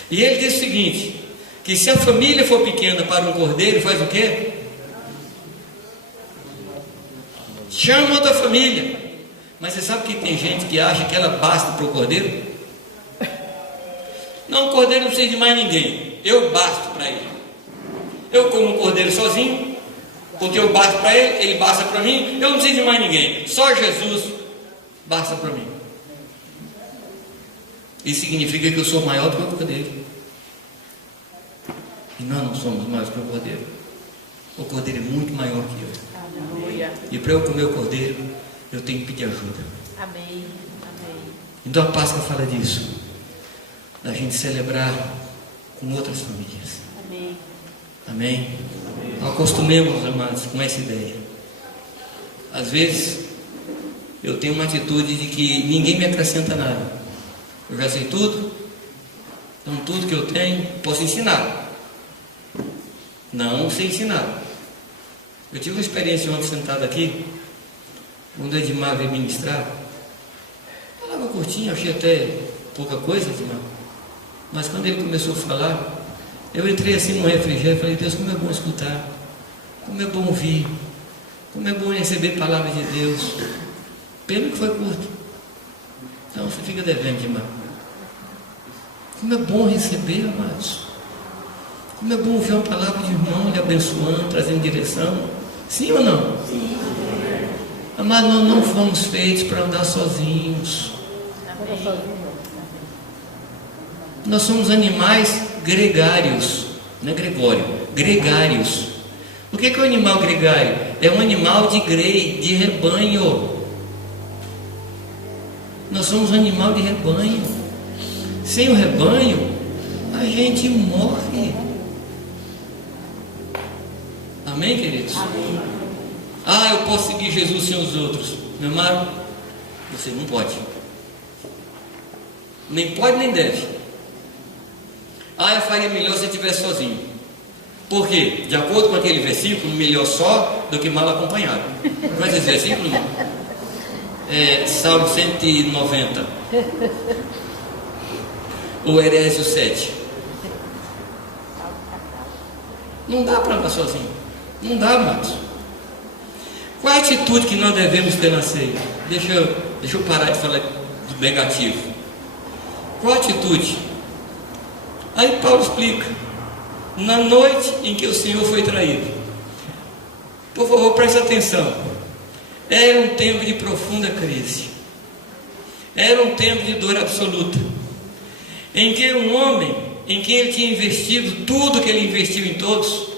E ele diz o seguinte, que se a família for pequena para um cordeiro, faz o quê? Chama outra família. Mas você sabe que tem gente que acha que ela basta para o cordeiro? Não, o cordeiro não precisa de mais ninguém, eu basto para ele. Eu como o cordeiro sozinho, porque eu basto para ele, ele basta para mim, eu não preciso de mais ninguém, só Jesus basta para mim. Isso significa que eu sou maior do que o cordeiro. E nós não somos maiores que o cordeiro. O cordeiro é muito maior que eu. Aleluia. E para eu comer o cordeiro, eu tenho que pedir ajuda. Amém. Amém. Então a Páscoa fala disso, da gente celebrar com outras famílias. Amém. Amém? Acostumemos, amados, com essa ideia. Às vezes eu tenho uma atitude de que ninguém me acrescenta nada. Eu já sei tudo, então tudo que eu tenho posso ensinar. Não sei ensinar. Eu tive uma experiência ontem sentado aqui, quando o Edmar veio ministrar. Palavra curtinha, eu achei até pouca coisa, Edmar. Mas quando ele começou a falar, eu entrei assim no refrigério e falei, Deus, como é bom escutar, como é bom ouvir, como é bom receber palavra de Deus. Pena que foi curto. Então você fica devendo, Edmar. Como é bom receber, amados. Como é bom ouvir uma palavra de irmão, lhe abençoando, trazendo direção. Sim ou não? Sim. Amados, nós não fomos feitos para andar sozinhos. Nós somos animais gregários. Não é gregório, gregários. O que é o animal gregário? É um animal de grei, de rebanho. Nós somos um animal de rebanho. Sem o rebanho, a gente morre. Amém, queridos? Amém. Ah, eu posso seguir Jesus sem os outros. Meu amado, você não pode. Nem pode, nem deve. Ah, eu faria melhor se eu estivesse sozinho. Por quê? De acordo com aquele versículo, melhor só do que mal acompanhado. Mas esse versículo não. É Salmo 190. Ou Efésios 7. Não dá para andar sozinho. Não dá, amados. Qual é a atitude que nós devemos ter na ceia? Deixa eu parar de falar do negativo. Qual a atitude? Aí Paulo explica. Na noite em que o Senhor foi traído. Por favor, preste atenção. Era um tempo de profunda crise. Era um tempo de dor absoluta. Em que um homem, em que ele tinha investido tudo que ele investiu em todos,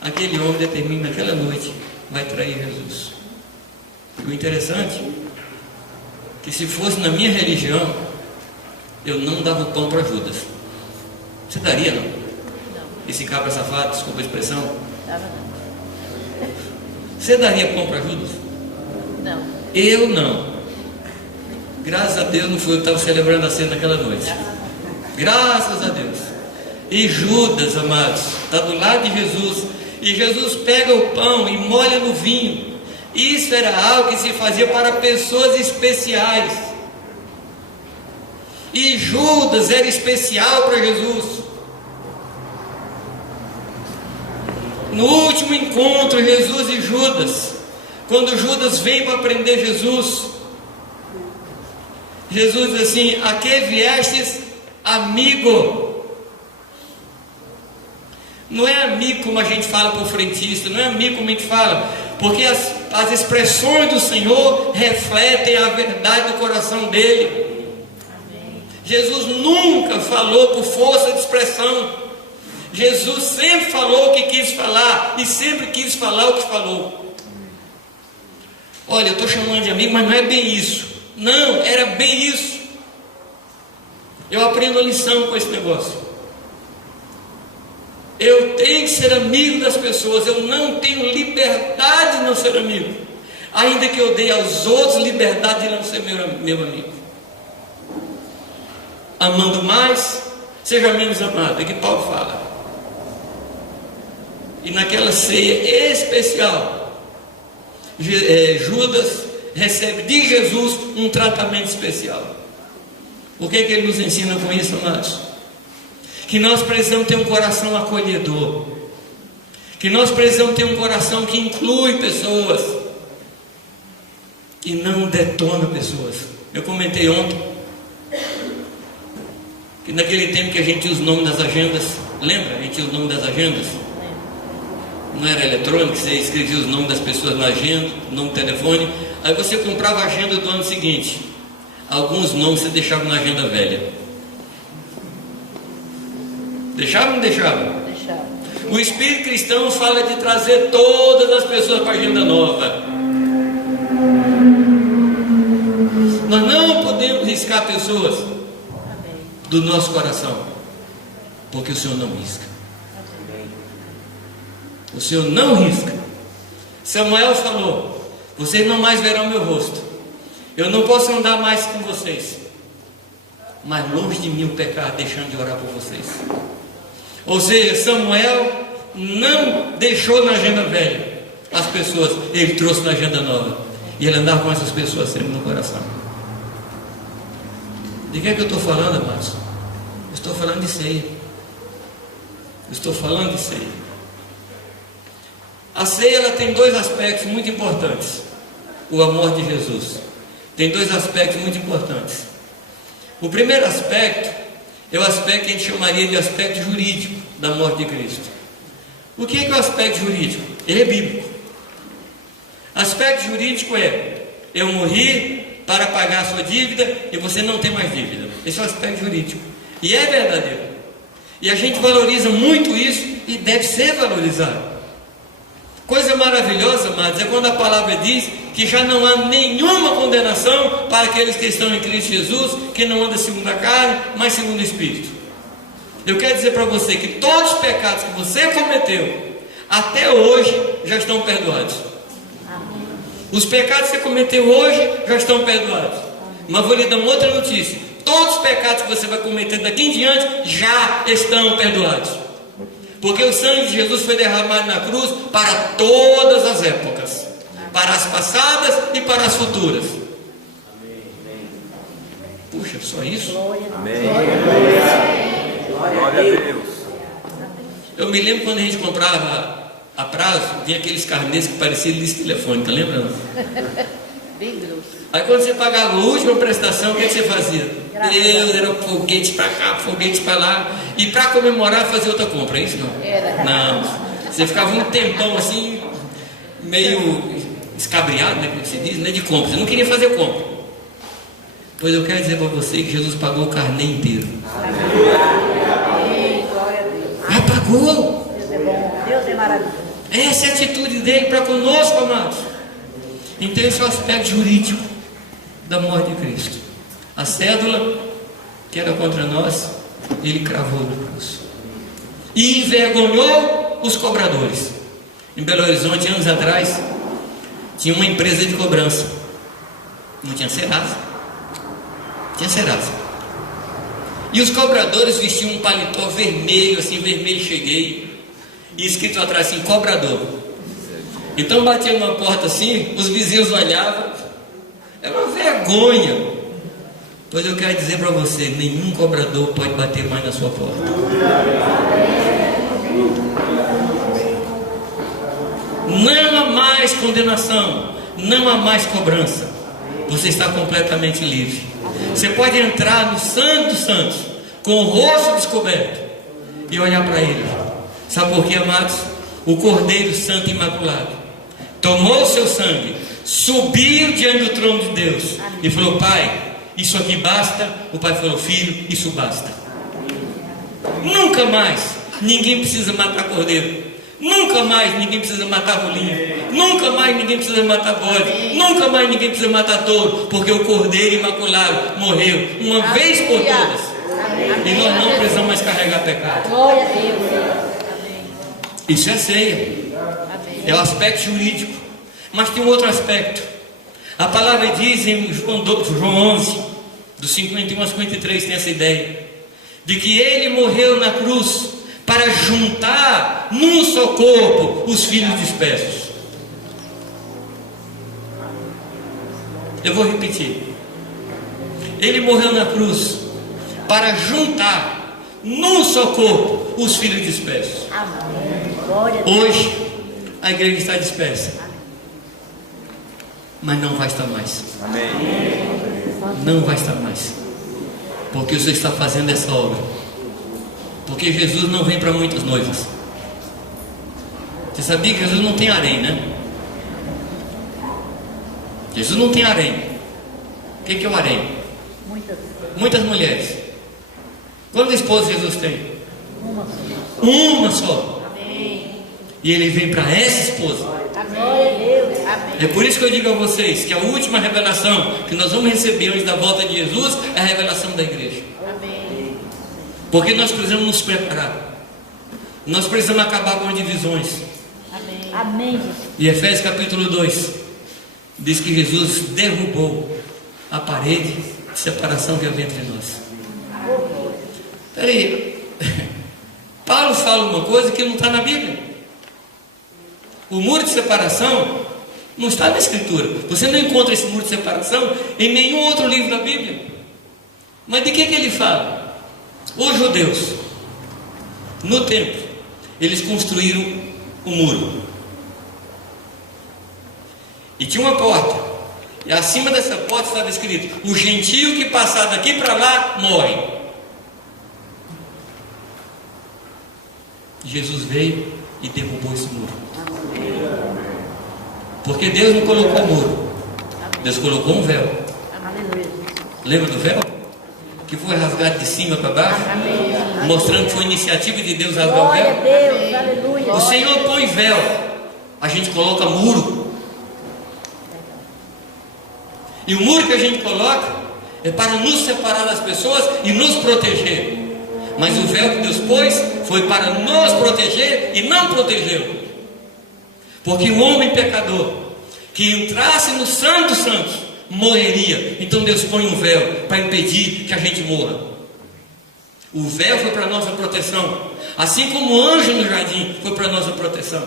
aquele homem determina naquela noite vai trair Jesus. E o interessante é que se fosse na minha religião, eu não dava o pão para Judas. Você daria, não? Não. Esse cabra safado, desculpa a expressão. Dava não. Você daria pão para Judas? Não. Eu não. Graças a Deus não fui eu que estava celebrando a ceia naquela noite. Graças a Deus. E Judas, amados, está do lado de Jesus. E Jesus pega o pão e molha no vinho. Isso era algo que se fazia para pessoas especiais. E Judas era especial para Jesus. No último encontro, Jesus e Judas, quando Judas vem para prender Jesus, Jesus diz assim: a que viestes, amigo? Não é amigo como a gente fala para o frentista, não é amigo como a gente fala, porque as expressões do Senhor refletem a verdade do coração dele. Jesus nunca falou por força de expressão. Jesus sempre falou o que quis falar e sempre quis falar o que falou. Olha, eu estou chamando de amigo, mas não é bem isso. Não, era bem isso. Eu aprendo a lição com esse negócio. Eu tenho que ser amigo das pessoas. Eu não tenho liberdade de não ser amigo, ainda que eu dê aos outros liberdade de não ser meu amigo. Amando mais, seja menos amado. É que Paulo fala. E naquela ceia especial, Judas recebe de Jesus um tratamento especial. O que ele nos ensina com isso, amados? Que nós precisamos ter um coração acolhedor, que nós precisamos ter um coração que inclui pessoas e não detona pessoas. Eu comentei ontem que naquele tempo que a gente tinha os nomes das agendas, lembra? A gente tinha os nomes das agendas, não era eletrônico, você escrevia os nomes das pessoas na agenda, nome do telefone, aí você comprava a agenda do ano seguinte. Alguns nomes você deixava na agenda velha. Deixava ou não deixava? Deixava. O Espírito cristão fala de trazer todas as pessoas para a agenda nova. Nós não podemos riscar pessoas do nosso coração, porque o Senhor não risca. O Senhor não risca. Samuel falou: vocês não mais verão meu rosto, eu não posso andar mais com vocês, mas longe de mim o pecado, deixando de orar por vocês. Ou seja, Samuel não deixou na agenda velha as pessoas, ele trouxe na agenda nova, e ele andava com essas pessoas sempre no coração. De que é que eu estou falando, amados? Eu estou falando de ceia. Eu estou falando de ceia. A ceia, ela tem dois aspectos muito importantes. O amor de Jesus tem dois aspectos muito importantes. O primeiro aspecto é o aspecto que a gente chamaria de aspecto jurídico da morte de Cristo. O que é o aspecto jurídico? Ele é bíblico. Aspecto jurídico é: eu morri para pagar a sua dívida e você não tem mais dívida. Esse é o aspecto jurídico. E é verdadeiro. E a gente valoriza muito isso e deve ser valorizado. Coisa maravilhosa, amados, é quando a palavra diz que já não há nenhuma condenação para aqueles que estão em Cristo Jesus, que não andam segundo a carne, mas segundo o Espírito. Eu quero dizer para você que todos os pecados que você cometeu até hoje já estão perdoados. Os pecados que você cometeu hoje já estão perdoados. Mas vou lhe dar uma outra notícia: todos os pecados que você vai cometer daqui em diante já estão perdoados, porque o sangue de Jesus foi derramado na cruz para todas as épocas, para as passadas e para as futuras. Puxa, só isso? Amém. Glória a Deus. Eu me lembro quando a gente comprava a prazo, vinha aqueles carnês que pareciam lista telefônica, lembra? Bem grosso. Aí quando você pagava a última prestação, o que você fazia? Deus, era foguete para cá, foguete para lá, e para comemorar fazer outra compra, é isso não? Era. Não, você ficava um tempão assim, meio escabriado, né, como se diz, né, de compra. Você não queria fazer compra. Pois eu quero dizer para você que Jesus pagou o carnê inteiro. Amém. Glória a Deus. Ah, pagou! Deus é bom. Deus é maravilhoso. Essa é a atitude dele para conosco, amados. Então esse é o aspecto jurídico da morte de Cristo. A cédula que era contra nós, ele cravou na cruz e envergonhou os cobradores. Em Belo Horizonte, anos atrás, tinha uma empresa de cobrança. Não tinha Serasa. Tinha Serasa. E os cobradores vestiam um paletó vermelho, assim, vermelho cheguei, e escrito atrás assim: cobrador. Então batia numa porta assim, os vizinhos olhavam, era uma vergonha. Pois eu quero dizer para você: nenhum cobrador pode bater mais na sua porta. Não há mais condenação, não há mais cobrança. Você está completamente livre. Você pode entrar no Santo dos Santos com o rosto descoberto e olhar para Ele Sabe por quê, amados? O Cordeiro Santo e Imaculado tomou o seu sangue, subiu diante do trono de Deus e falou: Pai, isso aqui basta. O Pai falou: Filho, isso basta. Nunca mais ninguém precisa matar cordeiro. Nunca mais ninguém precisa matar rolinho. Nunca mais ninguém precisa matar bode. Nunca mais ninguém precisa matar touro, porque o Cordeiro Imaculado morreu uma vez por todas. E nós não precisamos mais carregar pecado. Glória a Deus. Isso é ceia. É o aspecto jurídico. Mas tem um outro aspecto. A palavra diz em João 11, do 51 ao 53, tem essa ideia de que ele morreu na cruz para juntar num só corpo os filhos dispersos. Eu vou repetir. Ele morreu na cruz para juntar num só corpo os filhos dispersos. Amém. Glória a Deus. Hoje a igreja está dispersa, mas não vai estar mais. Amém. Não vai estar mais, porque o Senhor está fazendo essa obra. Porque Jesus não vem para muitas noivas. Você sabia que Jesus não tem harém, né? Jesus não tem harém. O que é o harém? Muitas mulheres. Quantas esposas Jesus tem? Uma só. Amém. E ele vem para essa esposa. Glória a Deus. Amém. É por isso que eu digo a vocês que a última revelação que nós vamos receber antes da volta de Jesus é a revelação da igreja. Amém. Porque nós precisamos nos preparar. Nós precisamos acabar com as divisões. Amém. Amém, Jesus. E Efésios capítulo 2 diz que Jesus derrubou a parede de separação que havia entre nós. Peraí, Paulo fala uma coisa que não está na Bíblia. O muro de separação não está na Escritura. Você não encontra esse muro de separação em nenhum outro livro da Bíblia. Mas de que ele fala? Os judeus, no templo, eles construíram um muro. E tinha uma porta. E acima dessa porta estava escrito: o gentio que passar daqui para lá morre. Jesus veio e derrubou esse muro. Porque Deus não colocou muro, Deus colocou um véu. Aleluia. Lembra do véu? Que foi rasgado de cima para baixo, mostrando que foi iniciativa de Deus rasgar o Glória a véu. Deus. Aleluia. O Senhor põe véu, a gente coloca muro. E o muro que a gente coloca é para nos separar das pessoas e nos proteger. Mas o véu que Deus pôs foi para nos proteger e não protegeu. Porque o homem pecador que entrasse no Santo dos Santos morreria. Então Deus põe um véu para impedir que a gente morra. O véu foi para a nossa proteção, assim como o anjo no jardim foi para a nossa proteção.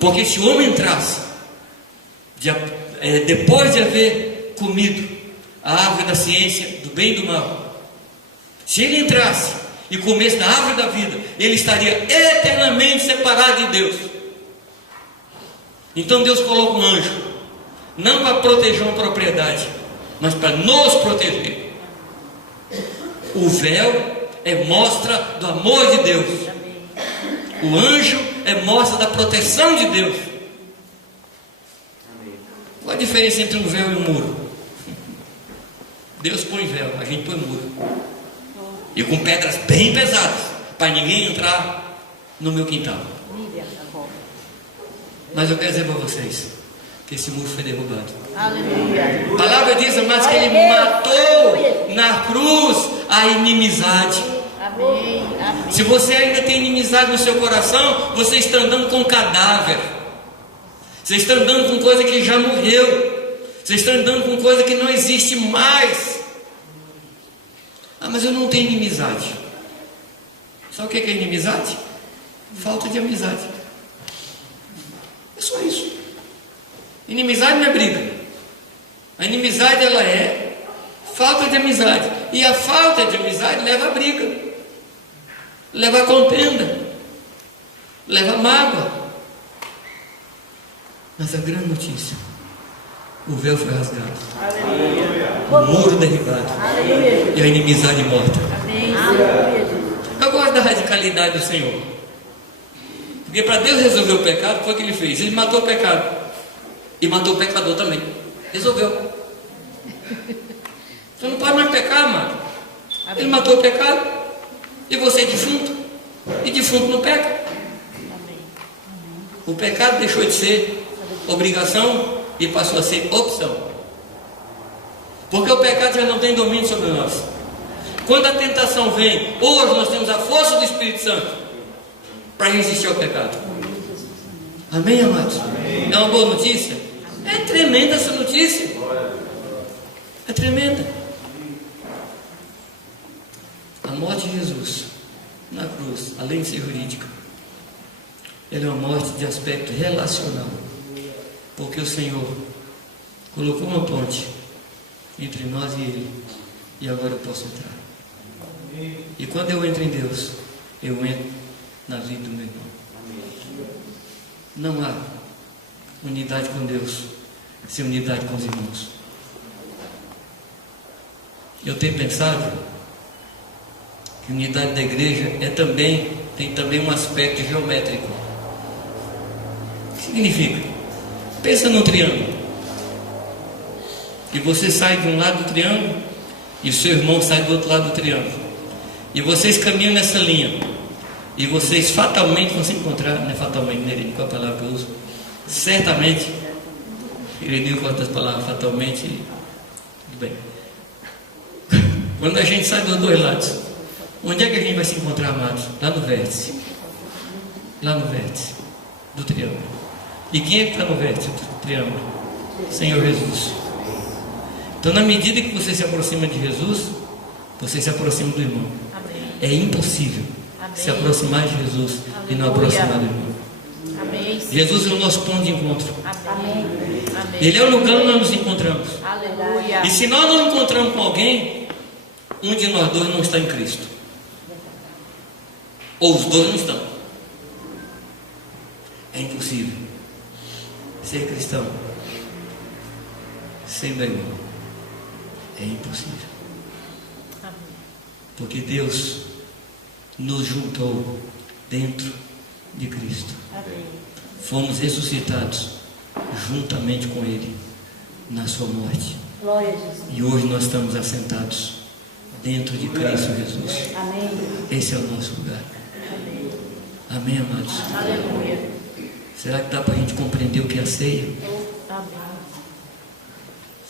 Porque se o homem entrasse depois de haver comido a árvore da ciência do bem e do mal, se ele entrasse e comesse da árvore da vida, ele estaria eternamente separado de Deus. Então Deus coloca um anjo, não para proteger uma propriedade, mas para nos proteger. O véu é mostra do amor de Deus. O anjo é mostra da proteção de Deus. Qual a diferença entre um véu e um muro? Deus põe véu, a gente põe muro. E com pedras bem pesadas, para ninguém entrar no meu quintal. Mas eu quero dizer para vocês que esse muro foi derrubado. Aleluia. A palavra diz, mas que ele matou na cruz a inimizade. Amém. Amém. Se você ainda tem inimizade no seu coração, você está andando com cadáver. Você está andando com coisa que já morreu. Você está andando com coisa que não existe mais. Ah, mas eu não tenho inimizade. Sabe o que é inimizade? Falta de amizade. É só isso. Inimizade não é briga. A inimizade, ela é falta de amizade. E a falta de amizade leva a briga, leva a contenda, leva a mágoa. Mas a grande notícia: o véu foi rasgado, o muro derribado, e a inimizade morta. Amém. Aleluia, Jesus. Eu gosto da radicalidade do Senhor. Porque para Deus resolver o pecado, foi o que ele fez. Ele matou o pecado. E matou o pecador também. Resolveu. Você não pode mais pecar, amado. Ele matou o pecado. E você é defunto. E defunto não peca. O pecado deixou de ser obrigação e passou a ser opção. Porque o pecado já não tem domínio sobre nós. Quando a tentação vem, hoje nós temos a força do Espírito Santo para resistir ao pecado. Amém, amados? Amém. É uma boa notícia? É tremenda essa notícia. É tremenda. A morte de Jesus na cruz, além de ser jurídica, ela é uma morte de aspecto relacional. Porque o Senhor colocou uma ponte entre nós e Ele. E agora eu posso entrar. E quando eu entro em Deus, eu entro na vida do meu irmão. Não há unidade com Deus sem unidade com os irmãos. Eu tenho pensado que a unidade da igreja tem também um aspecto geométrico. O que significa? Pensa num triângulo. E você sai de um lado do triângulo e o seu irmão sai do outro lado do triângulo. E vocês caminham nessa linha. E vocês fatalmente vão se encontrar. Não é fatalmente, né? Qual a palavra que eu uso? Certamente. Ele gosta das palavras fatalmente. Tudo bem. Quando a gente sai dos dois lados, onde é que a gente vai se encontrar, amados? Lá no vértice. Lá no vértice do triângulo. E quem é que está no vértice do triângulo? Senhor Jesus. Então, na medida que você se aproxima de Jesus, você se aproxima do irmão. Amém. É impossível se aproximar de Jesus e não aproximar do irmão. Amém. Jesus é o nosso ponto de encontro. Amém. Ele é o lugar onde nós nos encontramos. Aleluia. E se nós não encontramos com alguém, um de nós dois não está em Cristo. Ou os dois não estão. É impossível ser cristão sem meu irmão. É impossível. Porque Deus nos juntou dentro de Cristo. Fomos ressuscitados juntamente com Ele na sua morte. E hoje nós estamos assentados dentro de Cristo Jesus. Esse é o nosso lugar. Amém, amados? Aleluia. Será que dá para a gente compreender o que é a ceia?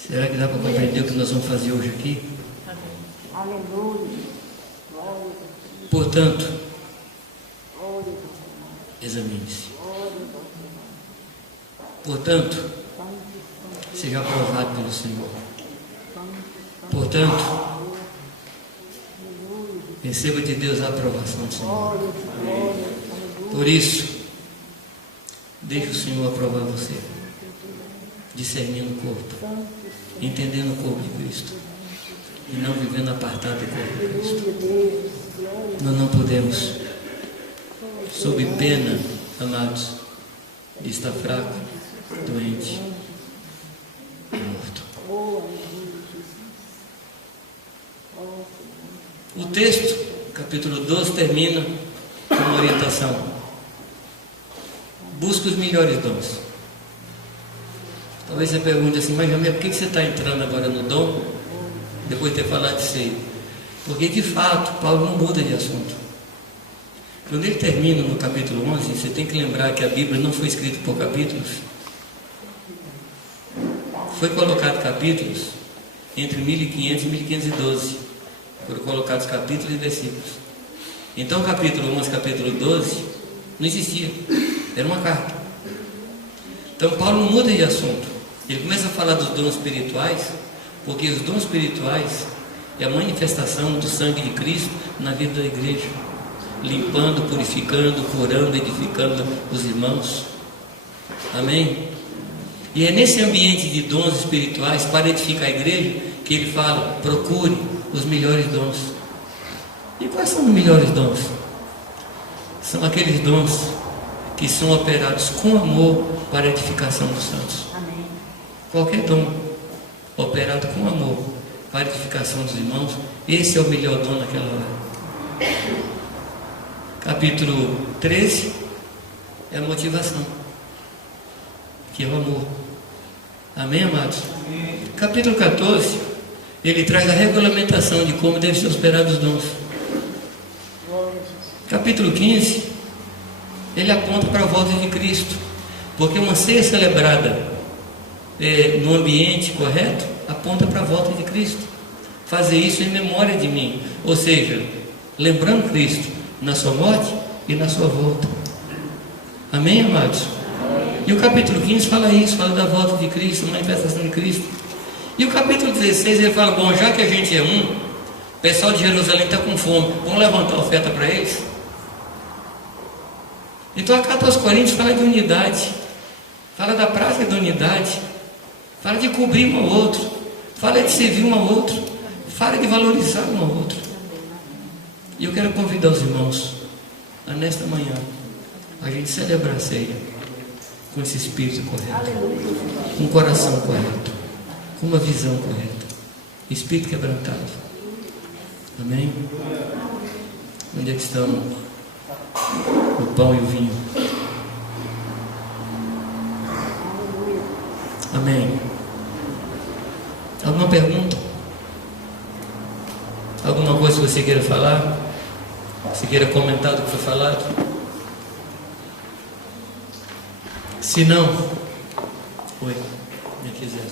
Será que dá para compreender o que nós vamos fazer hoje aqui? Aleluia. Portanto, examine-se. Portanto, seja aprovado pelo Senhor. Portanto, receba de Deus a aprovação do Senhor. Por isso, deixe o Senhor aprovar você, discernindo o corpo, entendendo o corpo de Cristo e não vivendo apartado do corpo de Cristo. Nós não podemos, sob pena, amados, de estar fraco, doente e morto. O texto, capítulo 12, termina com uma orientação. Busca os melhores dons. Talvez você pergunte assim, mas Jamil, por que você está entrando agora no dom, depois de ter falado de ceia? Porque de fato, Paulo não muda de assunto. Quando ele termina no capítulo 11, você tem que lembrar que a Bíblia não foi escrita por capítulos. Foi colocado capítulos entre 1500 e 1512. Foram colocados capítulos e versículos. Então capítulo 11, capítulo 12 não existia. Era uma carta. Então Paulo não muda de assunto. Ele começa a falar dos dons espirituais, porque os dons espirituais é a manifestação do sangue de Cristo na vida da igreja, limpando, purificando, curando, edificando os irmãos. Amém? E é nesse ambiente de dons espirituais para edificar a igreja que ele fala, procure os melhores dons. E quais são os melhores dons? São aqueles dons que são operados com amor para a edificação dos santos. Amém. Qualquer dom operado com amor para a edificação dos irmãos, esse é o melhor dom naquela hora. Capítulo 13, é a motivação, que é o amor. Amém, amados? Capítulo 14, ele traz a regulamentação de como devem ser operados os dons. Capítulo 15, ele aponta para a volta de Cristo, porque uma ceia celebrada no ambiente correto aponta para a volta de Cristo. Fazer isso em memória de mim, ou seja, lembrando Cristo na sua morte e na sua volta. Amém, amados? E o capítulo 15 fala isso, fala da volta de Cristo, manifestação de Cristo. E o capítulo 16 ele fala, bom, já que a gente é um, o pessoal de Jerusalém está com fome, vamos levantar a oferta para eles? Então a carta aos Coríntios fala de unidade, fala da prática da unidade, fala de cobrir um ao outro, fala de servir um ao outro, fala de valorizar um ao outro. E eu quero convidar os irmãos a nesta manhã a gente celebrar a ceia com esse espírito correto, com o coração correto, com uma visão correta, espírito quebrantado. Amém? Onde é que estão o pão e o vinho? Amém. Alguma pergunta? Alguma coisa que você queira falar? Você queira comentar do que foi falado? Se não, oi, me quiser.